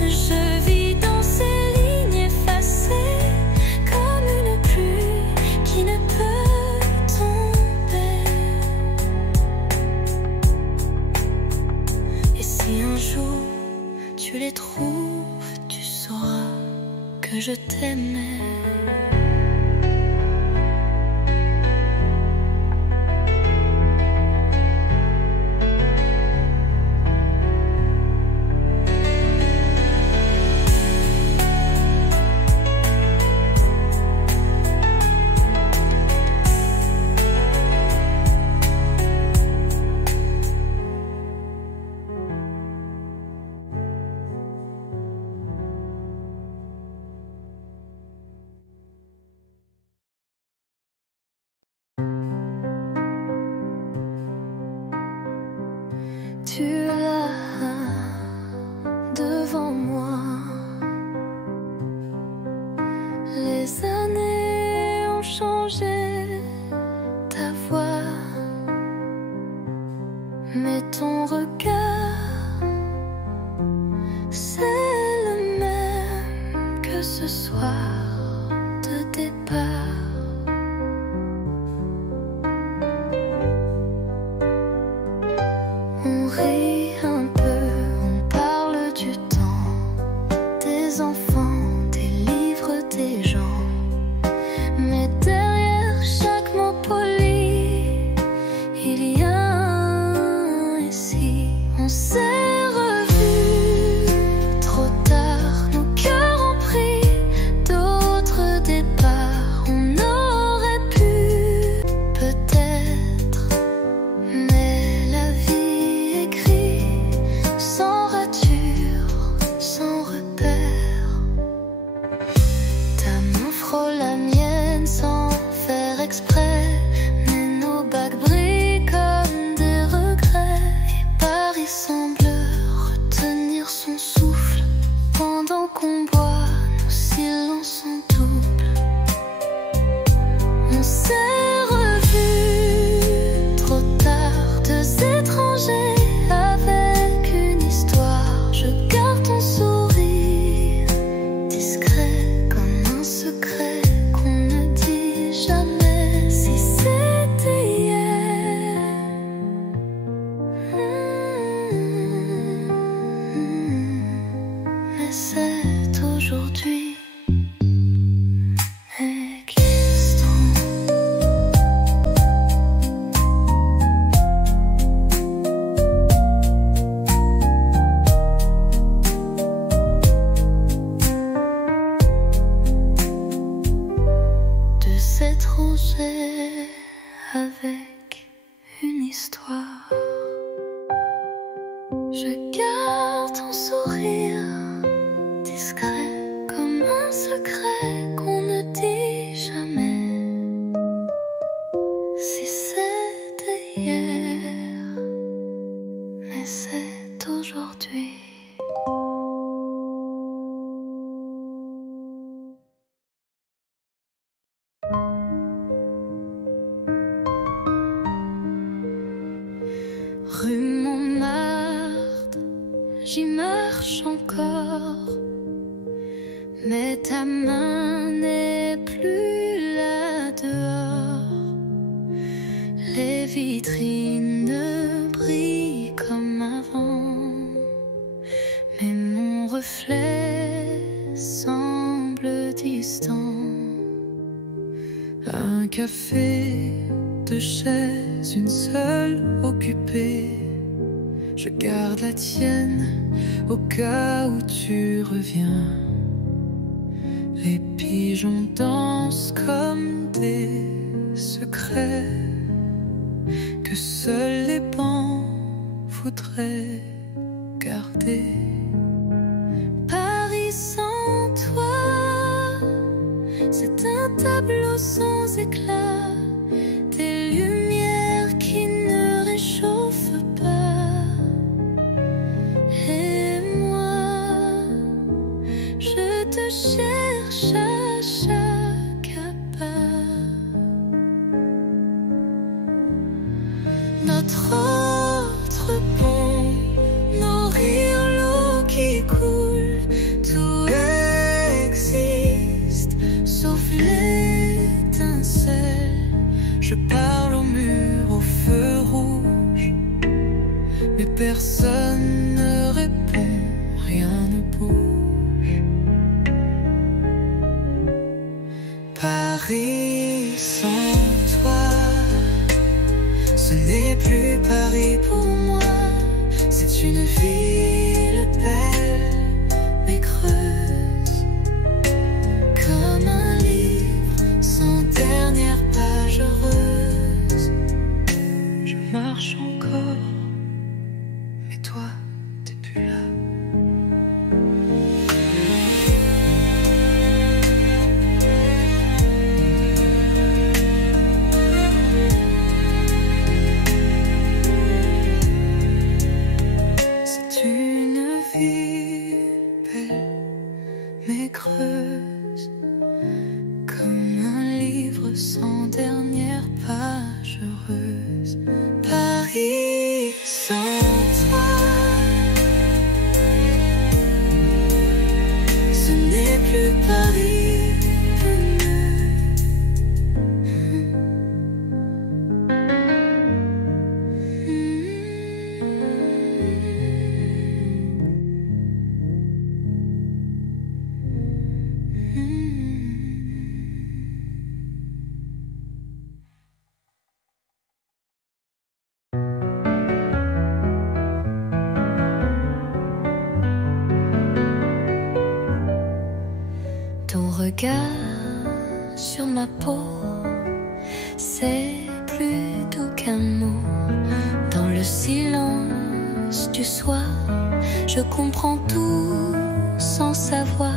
Je vis dans ces lignes effacées comme une pluie qui ne peut tomber. Et si un jour tu les trouves, tu sauras que je t'aimais. Tu es là devant moi. Les années ont changé ta voix, mais ton regard, c'est le même que ce soir de départ. On rit un peu, on parle du temps, des enfants, des livres, des gens. Mais derrière chaque mot poli, il y a un récit. On s'est revus trop tard, nos cœurs ont pris d'autres départs. On aurait pu peut-être, mais la vie est grise, sans rature, sans repère. Ta main frôle la mienne sans faire exprès, mais nos bagues brillent comme des regrets. Et Paris semble retenir son souffle pendant qu'on boit, nos silences en double. On s'est revus trop tard, deux étrangers avec une histoire. Je garde ton sourire discret comme un secret qu'on ne dit jamais. Si c'était hier, mais c'est aujourd'hui. Existant. De s'étranger avec une histoire. Je garde ton sourire discret comme un secret qu'on ne dit jamais. Si c'était hier, mais c'est aujourd'hui. Rue Montmartre, j'y marche encore, mais ta main n'est plus là dehors. Les vitrines brillent comme avant, mais mon reflet semble distant. Un café, deux chaises, une seule occupée. Je garde la tienne au cas où tu reviens. Les pigeons dansent comme des secrets que seuls les bancs voudraient garder. Paris sans toi, sans éclat, des lumières qui ne réchauffent pas. Et moi, je te cherche à chaque pas. Notre autre pont nourrit l'eau qui coule. Tout existe sauf l'étincelle. Je parle au mur, au feu rouge, mais personne ne répond, rien ne bouge. Paris sans toi, ce n'est plus Paris pour moi. C'est une ville belle mais creuse, comme un livre sans dernière page heureuse. Je marche encore, mais toi, t'es plus là. C'est une ville belle mais creuse, comme un livre sans dernière page heureuse. Paris sans toi, ce n'est plus Paris penaud. Ton regard sur ma peau, c'est plus doux qu'un mot. Dans le silence du soir, je comprends tout sans savoir.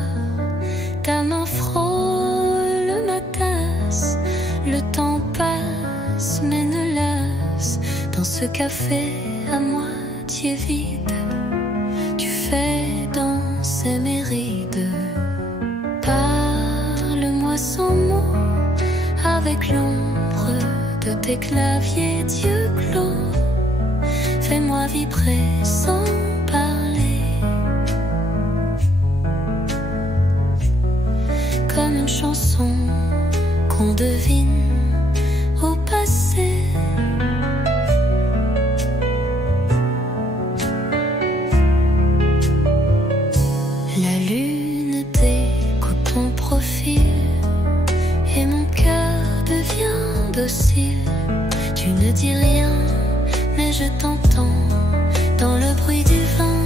Ta main frôle ma tasse, le temps passe mais ne lasse. Dans ce café à moitié vide, tu fais danser mes rides. Parle-moi sans mots, avec l'ombre de tes claviers d'yeux clos. Fais-moi vibrer sans parler, comme une chanson qu'on devine au passé. La lune découpe ton profil et mon cœur devient docile. Tu ne dis rien, mais je t'entends dans le bruit du vent,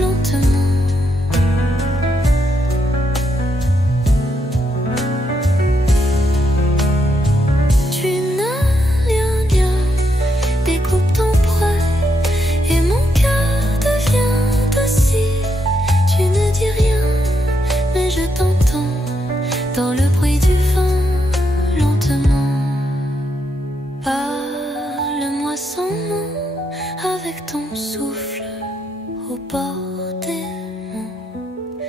lentement. Tu n'as rien, découpe ton poids et mon cœur devient docile. Tu ne dis rien, mais je t'entends dans le bruit du vent, lentement. Parle-moi sans mots, avec ton souffle au bord des mots.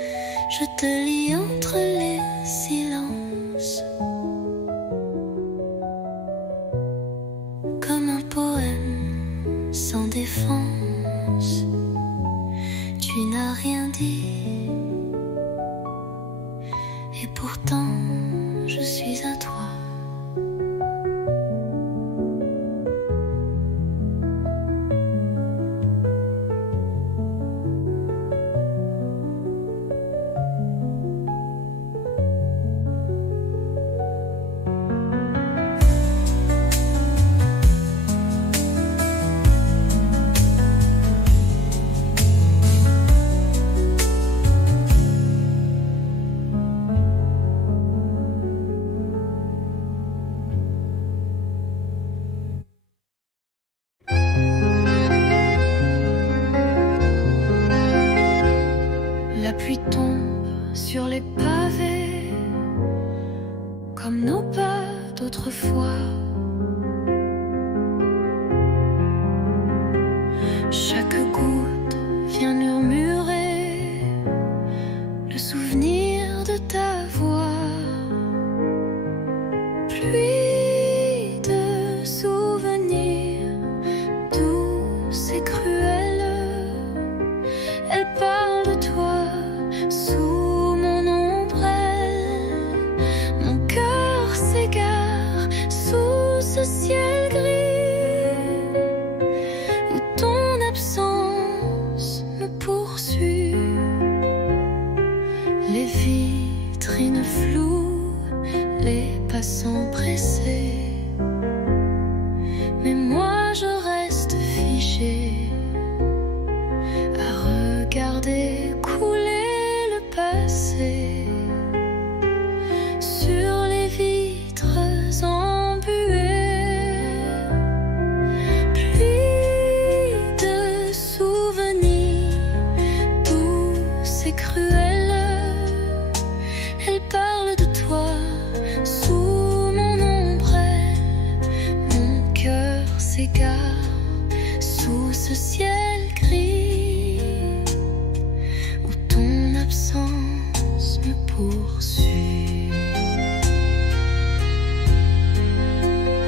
Je te lis entre les silences, comme un poème sans défense. Tu n'as rien dit, et pourtant je suis à toi. Chaque goutte vient murmurer le souvenir de ta voix. Pluie de souvenirs douces et cruels, elle parle de toi sous mon ombrelle. Mon cœur s'égare sous ce ciel gris où ton absence me poursuit. Les vitrines floues, les passants pressés, mais moi je reste figée à regarder couler le passé sur les vitres embuées. Pluie de souvenirs douces et cruels, elle parle de toi sous mon ombrelle. Mon cœur s'égare sous ce ciel gris où ton absence me poursuit.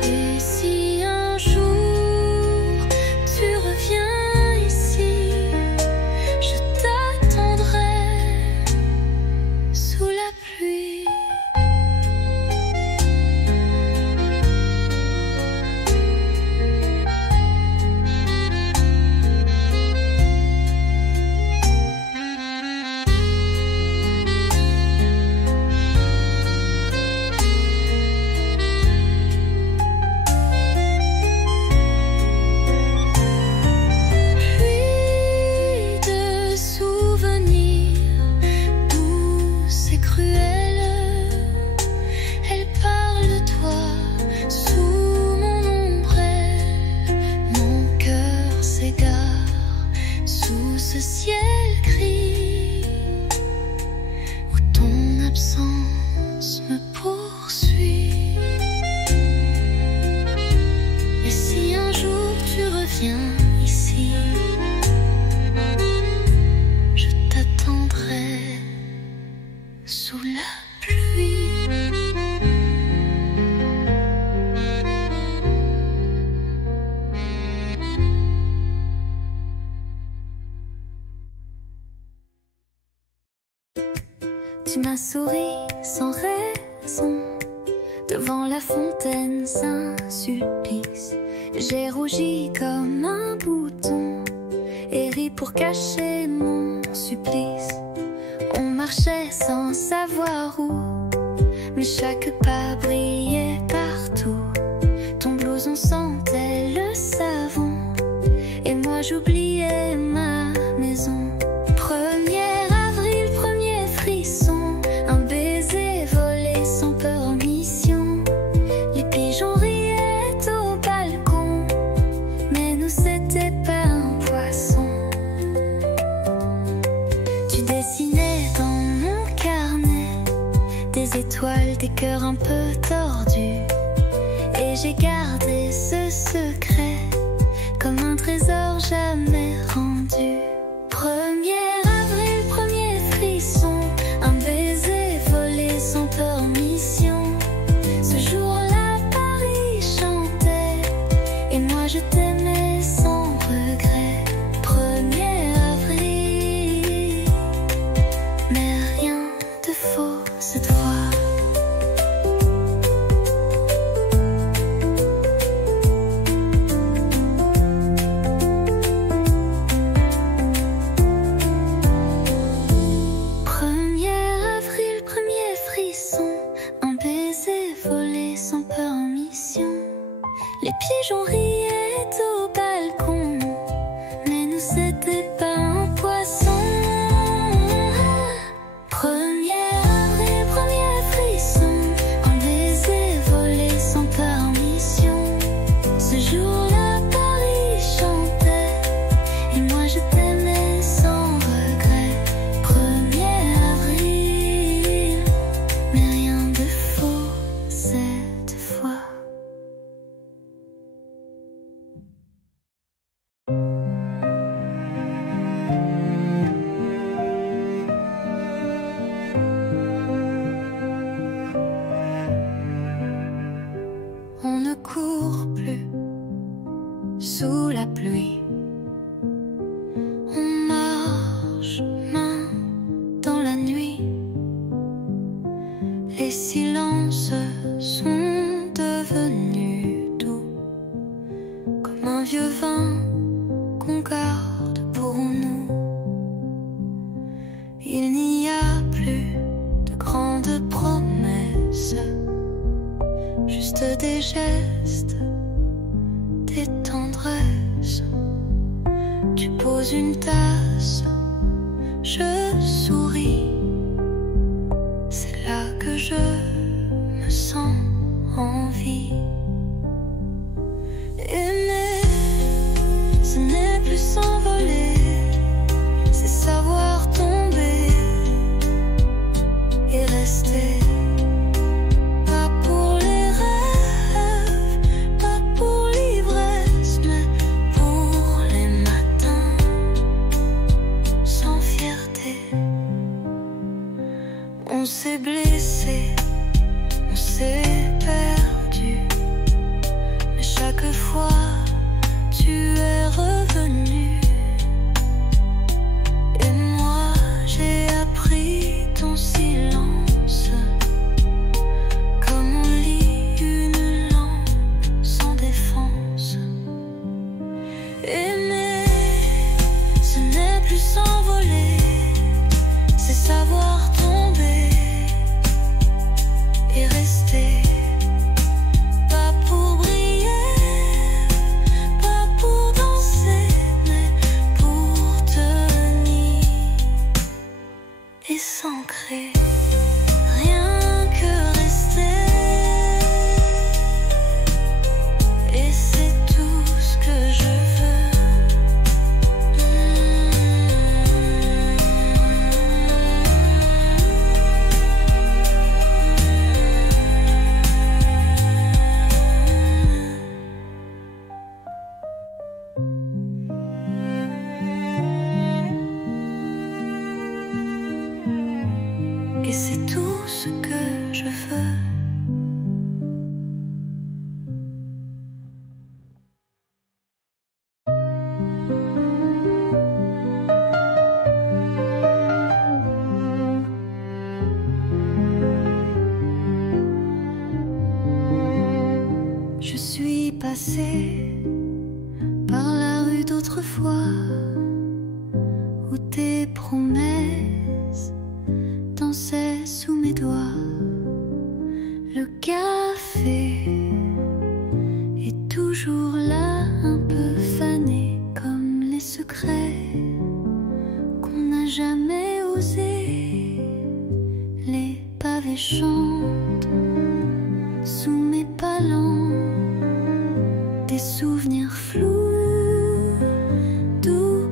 Et si un jour tu reviens ici, je t'attendrai sous la pluie. Pluie de souvenirs douces et cruels, elle parle de toi sous mon ombrelle. Mon cœur s'égare sous ce ciel gris où ton absence me poursuit. Et si un jour tu reviens ici, je t'attendrai sous la pluie. Tu m'as souri sans raison devant la fontaine Saint-Sulpice. J'ai rougi comme un bouton et ri pour cacher mon supplice. On marchait sans savoir où, mais chaque pas brillait partout. Ton blouson sentait le savon et moi j'oubliais ma maison. 1er avril, premier frisson, un baiser volé sans peur en mission. Les pigeons riaient au balcon, mais nous c'était pas un poisson. Tu dessinais dans mon carnet des étoiles, des cœurs un peu tordus, et j'ai gardé ce secret comme un trésor jamais rendu. 1er avril, premier frisson, un baiser volé sans peur en mission. Ce jour-là, Paris chantait et moi je t'aimais sans regret. 1er avril, mais rien de faux cette fois. sous la pluie. On marche main dans la nuit. Les silences sont devenus doux, comme un vieux vin qu'on garde pour nous. Il n'y a plus de grandes promesses, juste des gestes, des tendresses. Tu poses une tasse, je souris. C'est là que je me sens en vie. Aimer, ce n'est plus s'envoler, c'est savoir tomber et rester. Pas pour les rêves, pas pour l'ivresse, mais pour les matins sans fierté. On s'est blessé, on s'est perdu, mais chaque fois tu es revenu. Et moi j'ai appris ton silence, comme on lit une lampe sans défense. Aimer, ce n'est plus s'envoler, c'est savoir tomber et rester. Pas pour briller, pas pour danser, mais pour tenir et s'ancrer. Rien que rester, et c'est tout ce que je veux. Et c'est tout ce que je veux. Je suis passée par la rue d'autrefois, où tes promesses dansaient sous mes doigts. Le café est toujours là, un peu fané, comme les secrets qu'on n'a jamais osé. Les pavés chantent sous mes palans, des souvenirs flous, doux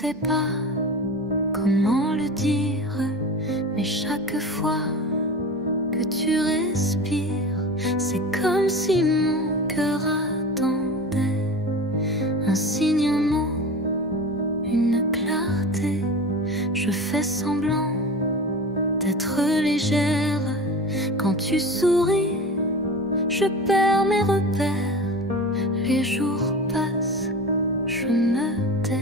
sais pas comment le dire, mais chaque fois que tu respires, c'est comme si mon cœur attendait un signe, un mot, une clarté. Je fais semblant d'être légère. Quand tu souris, je perds mes repères. Les jours passent, je me tais,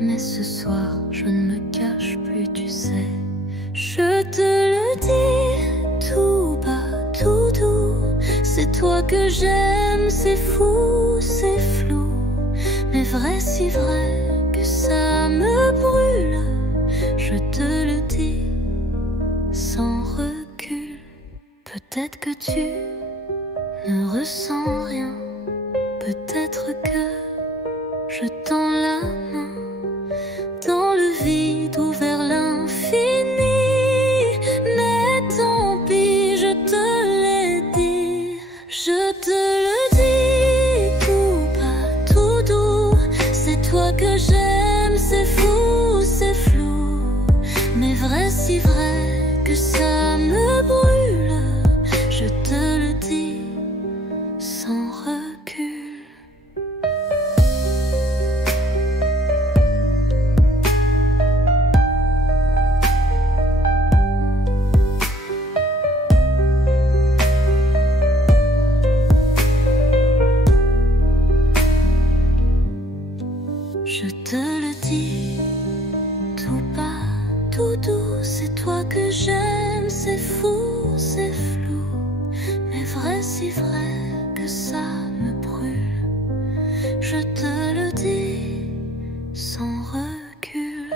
mais ce soir je ne me cache plus, tu sais. Je te le dis tout bas, tout doux, c'est toi que j'aime, c'est fou, c'est flou, mais vrai, si vrai que ça me brûle. Je te le dis sans recul. Peut-être que tu ne ressens rien, peut-être que je tends la main dans le vide ou vers l'infini. Mais tant pis, je te l'ai dit. Je te le dis tout bas, tout doux, c'est toi que j'aime, c'est fou, c'est flou, mais vrai, si vrai que ça me brûle. Je te le dis sans recul. Je te le dis tout bas, tout doux, c'est toi que j'aime, c'est fou, c'est flou, mais vrai, si vrai que ça me brûle. Je te le dis sans recul.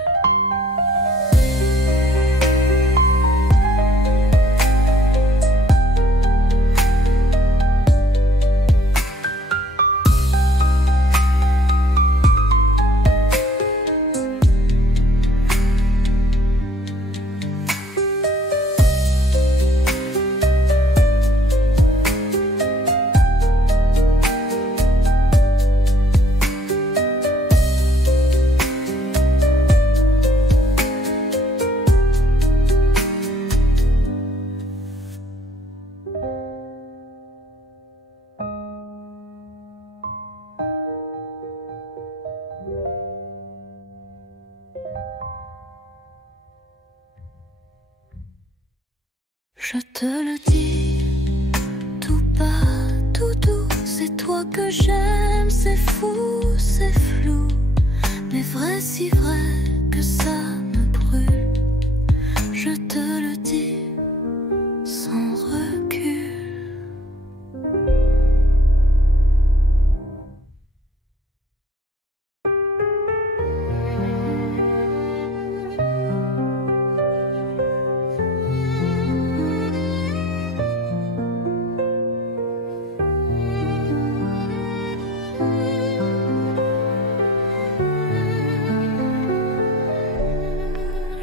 Je te le dis tout bas, tout doux, c'est toi que j'aime, c'est fou, c'est flou, mais vrai, si vrai que ça me brûle. Je te le dis sans recul.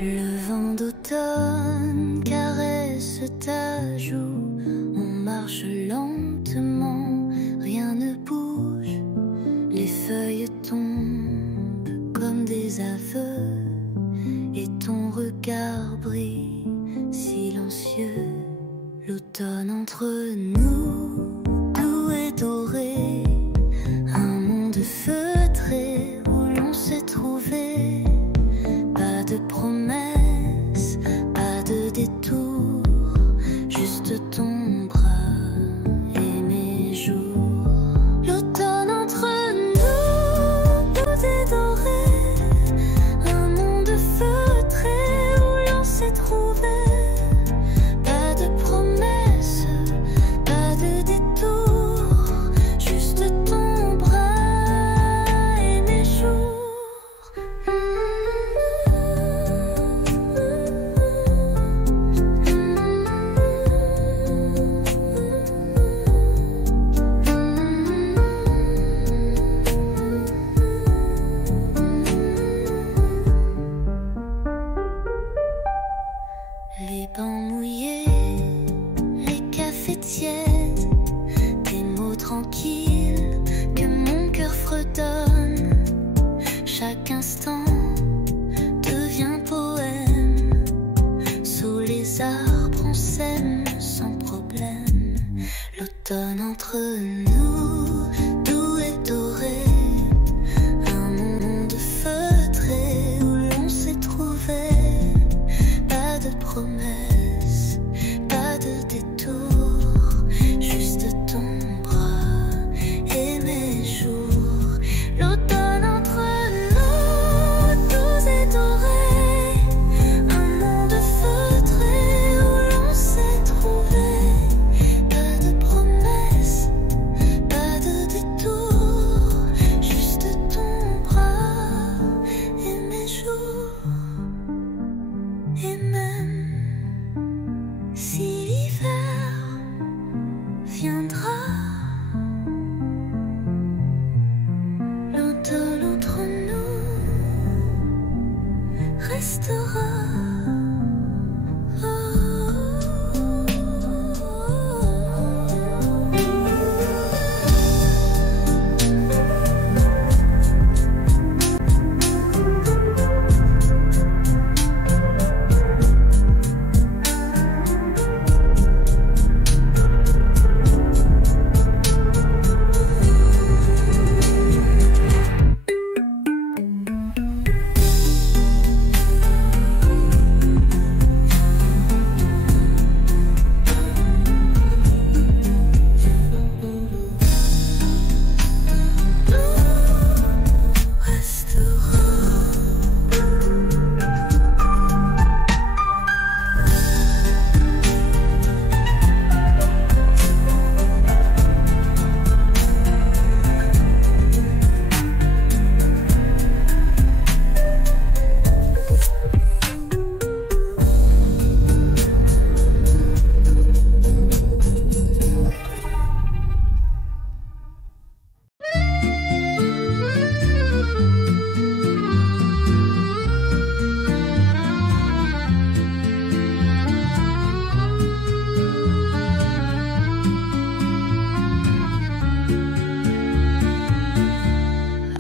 Le vent d'automne caresse ta joue, on marche lentement, rien ne bouge, les feuilles tombent comme des aveux, et ton regard brille silencieux. L'automne entre nous, doux et doré, un monde feutré où l'on s'est trouvé. Pas de promesses, pas de détour, juste ton bras et mes jours. L'automne entre nous, doux et doré, un monde feutré où l'on s'est trouvé. Pas de promesses, pas de détour, juste ton bras et mes jours. Les bancs mouillés, les cafés tièdes, des mots tranquilles que mon cœur fredonne. Chaque instant L'automne entre nous, doux et doré, un monde feutré où l'on s'est trouvé. Pas de promesses, pas de détour, juste ton bras et mes jours. L'automne entre nous, doux et doré, un monde feutré où l'on s'est trouvé. Pas de promesses, pas de détour, juste ton bras et mes jours. Et même si l'hiver viendra, l'automne entre nous restera.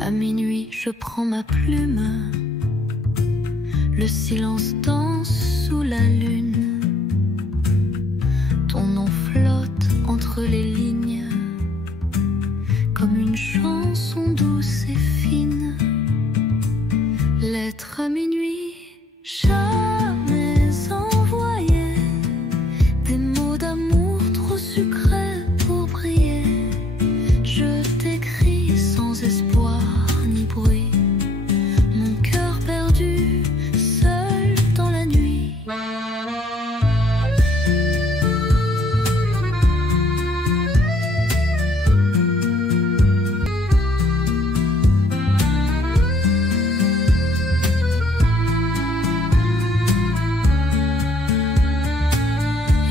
À minuit, je prends ma plume. Le silence danse sous la lune. Ton nom flotte entre les lignes, comme une chanson douce et fine. Lettre à minuit, jamais envoyée. Des mots d'amour trop sucrés pour briller. Je t'écris sans espoir ni bruit, mon cœur perdu, seul dans la nuit.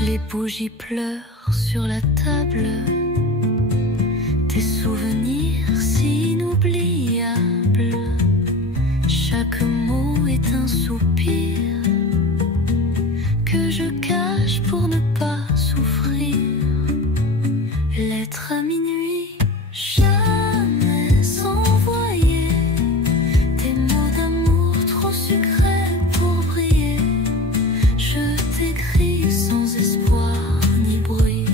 Les bougies pleurent sur la table, tes souvenirs si inoubliables. Chaque mot est un soupir que je cache pour ne pas souffrir. Lettre à minuit, jamais envoyée. Des mots d'amour trop sucrés pour briller. Je t'écris sans espoir ni bruit,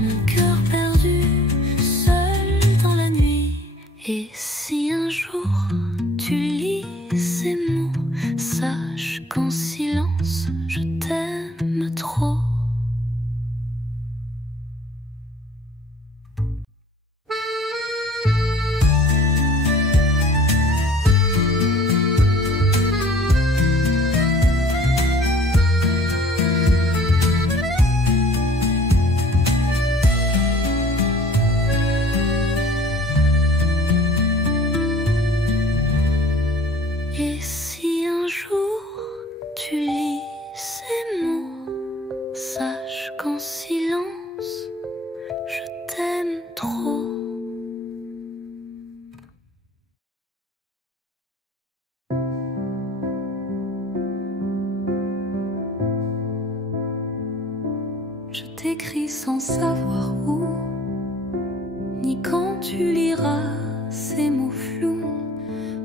mon cœur perdu, seul dans la nuit. Et si un jour tu lis ces mots, sache qu'en silence je t'aime trop. Et si un jour tu lis ces mots, sache qu'en silence je t'aime trop. Je t'écris sans savoir où, ni quand tu liras ces mots flous.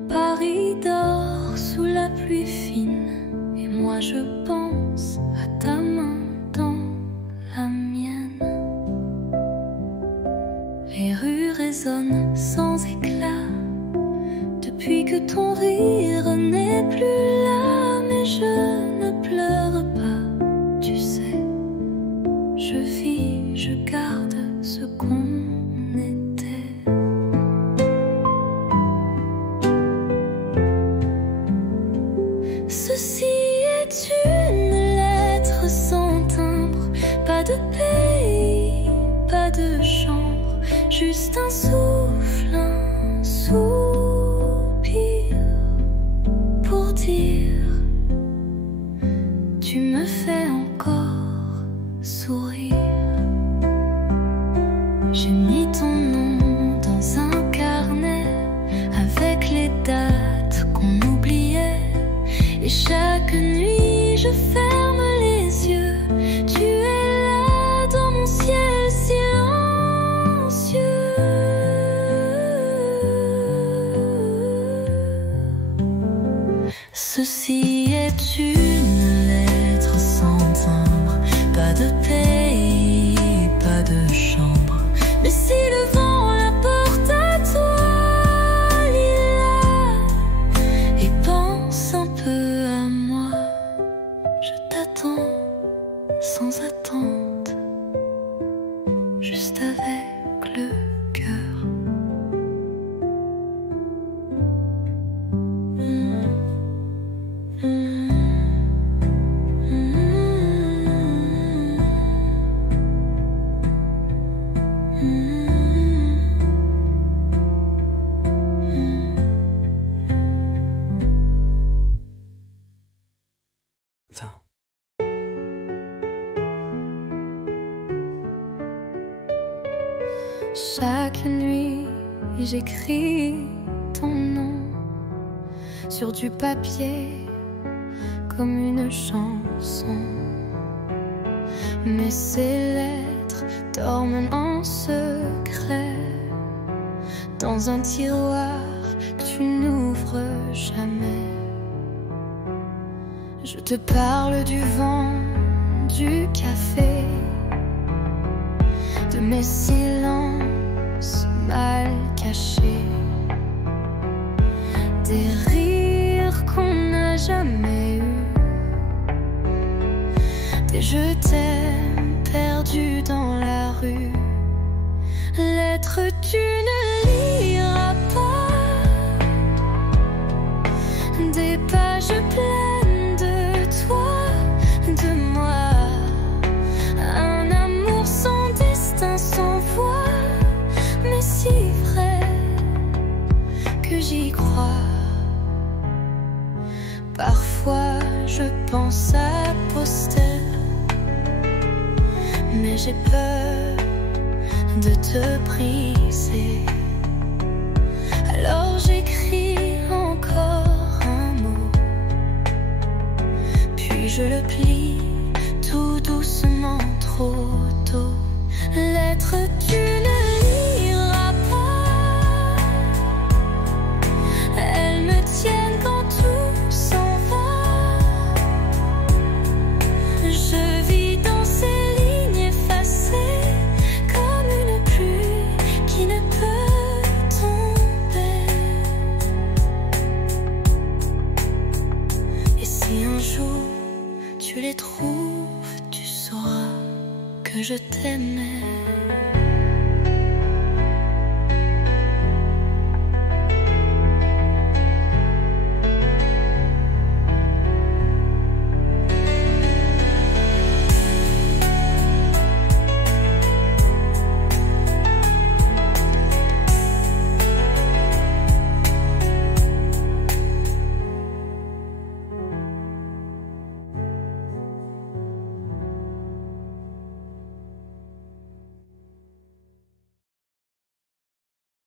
Paris dort sous la pluie fine, et moi je pense à ta main dans la mienne. Ceci est une lettre sans timbre, pas de pays, pas de chambre, juste un souffle, un soupir pour dire tu me fais encore sourire. J'ai mis ton nom dans un carnet avec les dates qu'on oubliait. Et chaque nuit je ferme les yeux, tu es là dans mon ciel silencieux. Ceci est une lettre sans timbre, pas de pays, pas de chambre. Mais si le vent la porte à toi, Lila, et pense un peu à moi, je t'attends sans attente, juste avec le cœur. Chaque nuit, j'écris ton nom sur du papier comme une chanson. Mais ces lettres dorment en secret dans un tiroir que tu n'ouvres jamais. Je te parle du vent, du café, de mes silences mal cachés, des rires qu'on n'a jamais eus, des je t'aime perdus dans la rue. Lettres tu ne liras pas, des pages pleines de toi, de moi. Sans voix, mais si vrai que j'y crois. Parfois je pense à poster, mais j'ai peur de te briser. Alors j'écris encore un mot, puis je le plie tout doucement trop tôt. Lettres tu ne liras pas, elles me tiennent quand tout s'en va. Je vis dans ces lignes effacées comme une pluie qui ne peut tomber. Et si un jour tu les trouves, tu sauras que je t'aimais.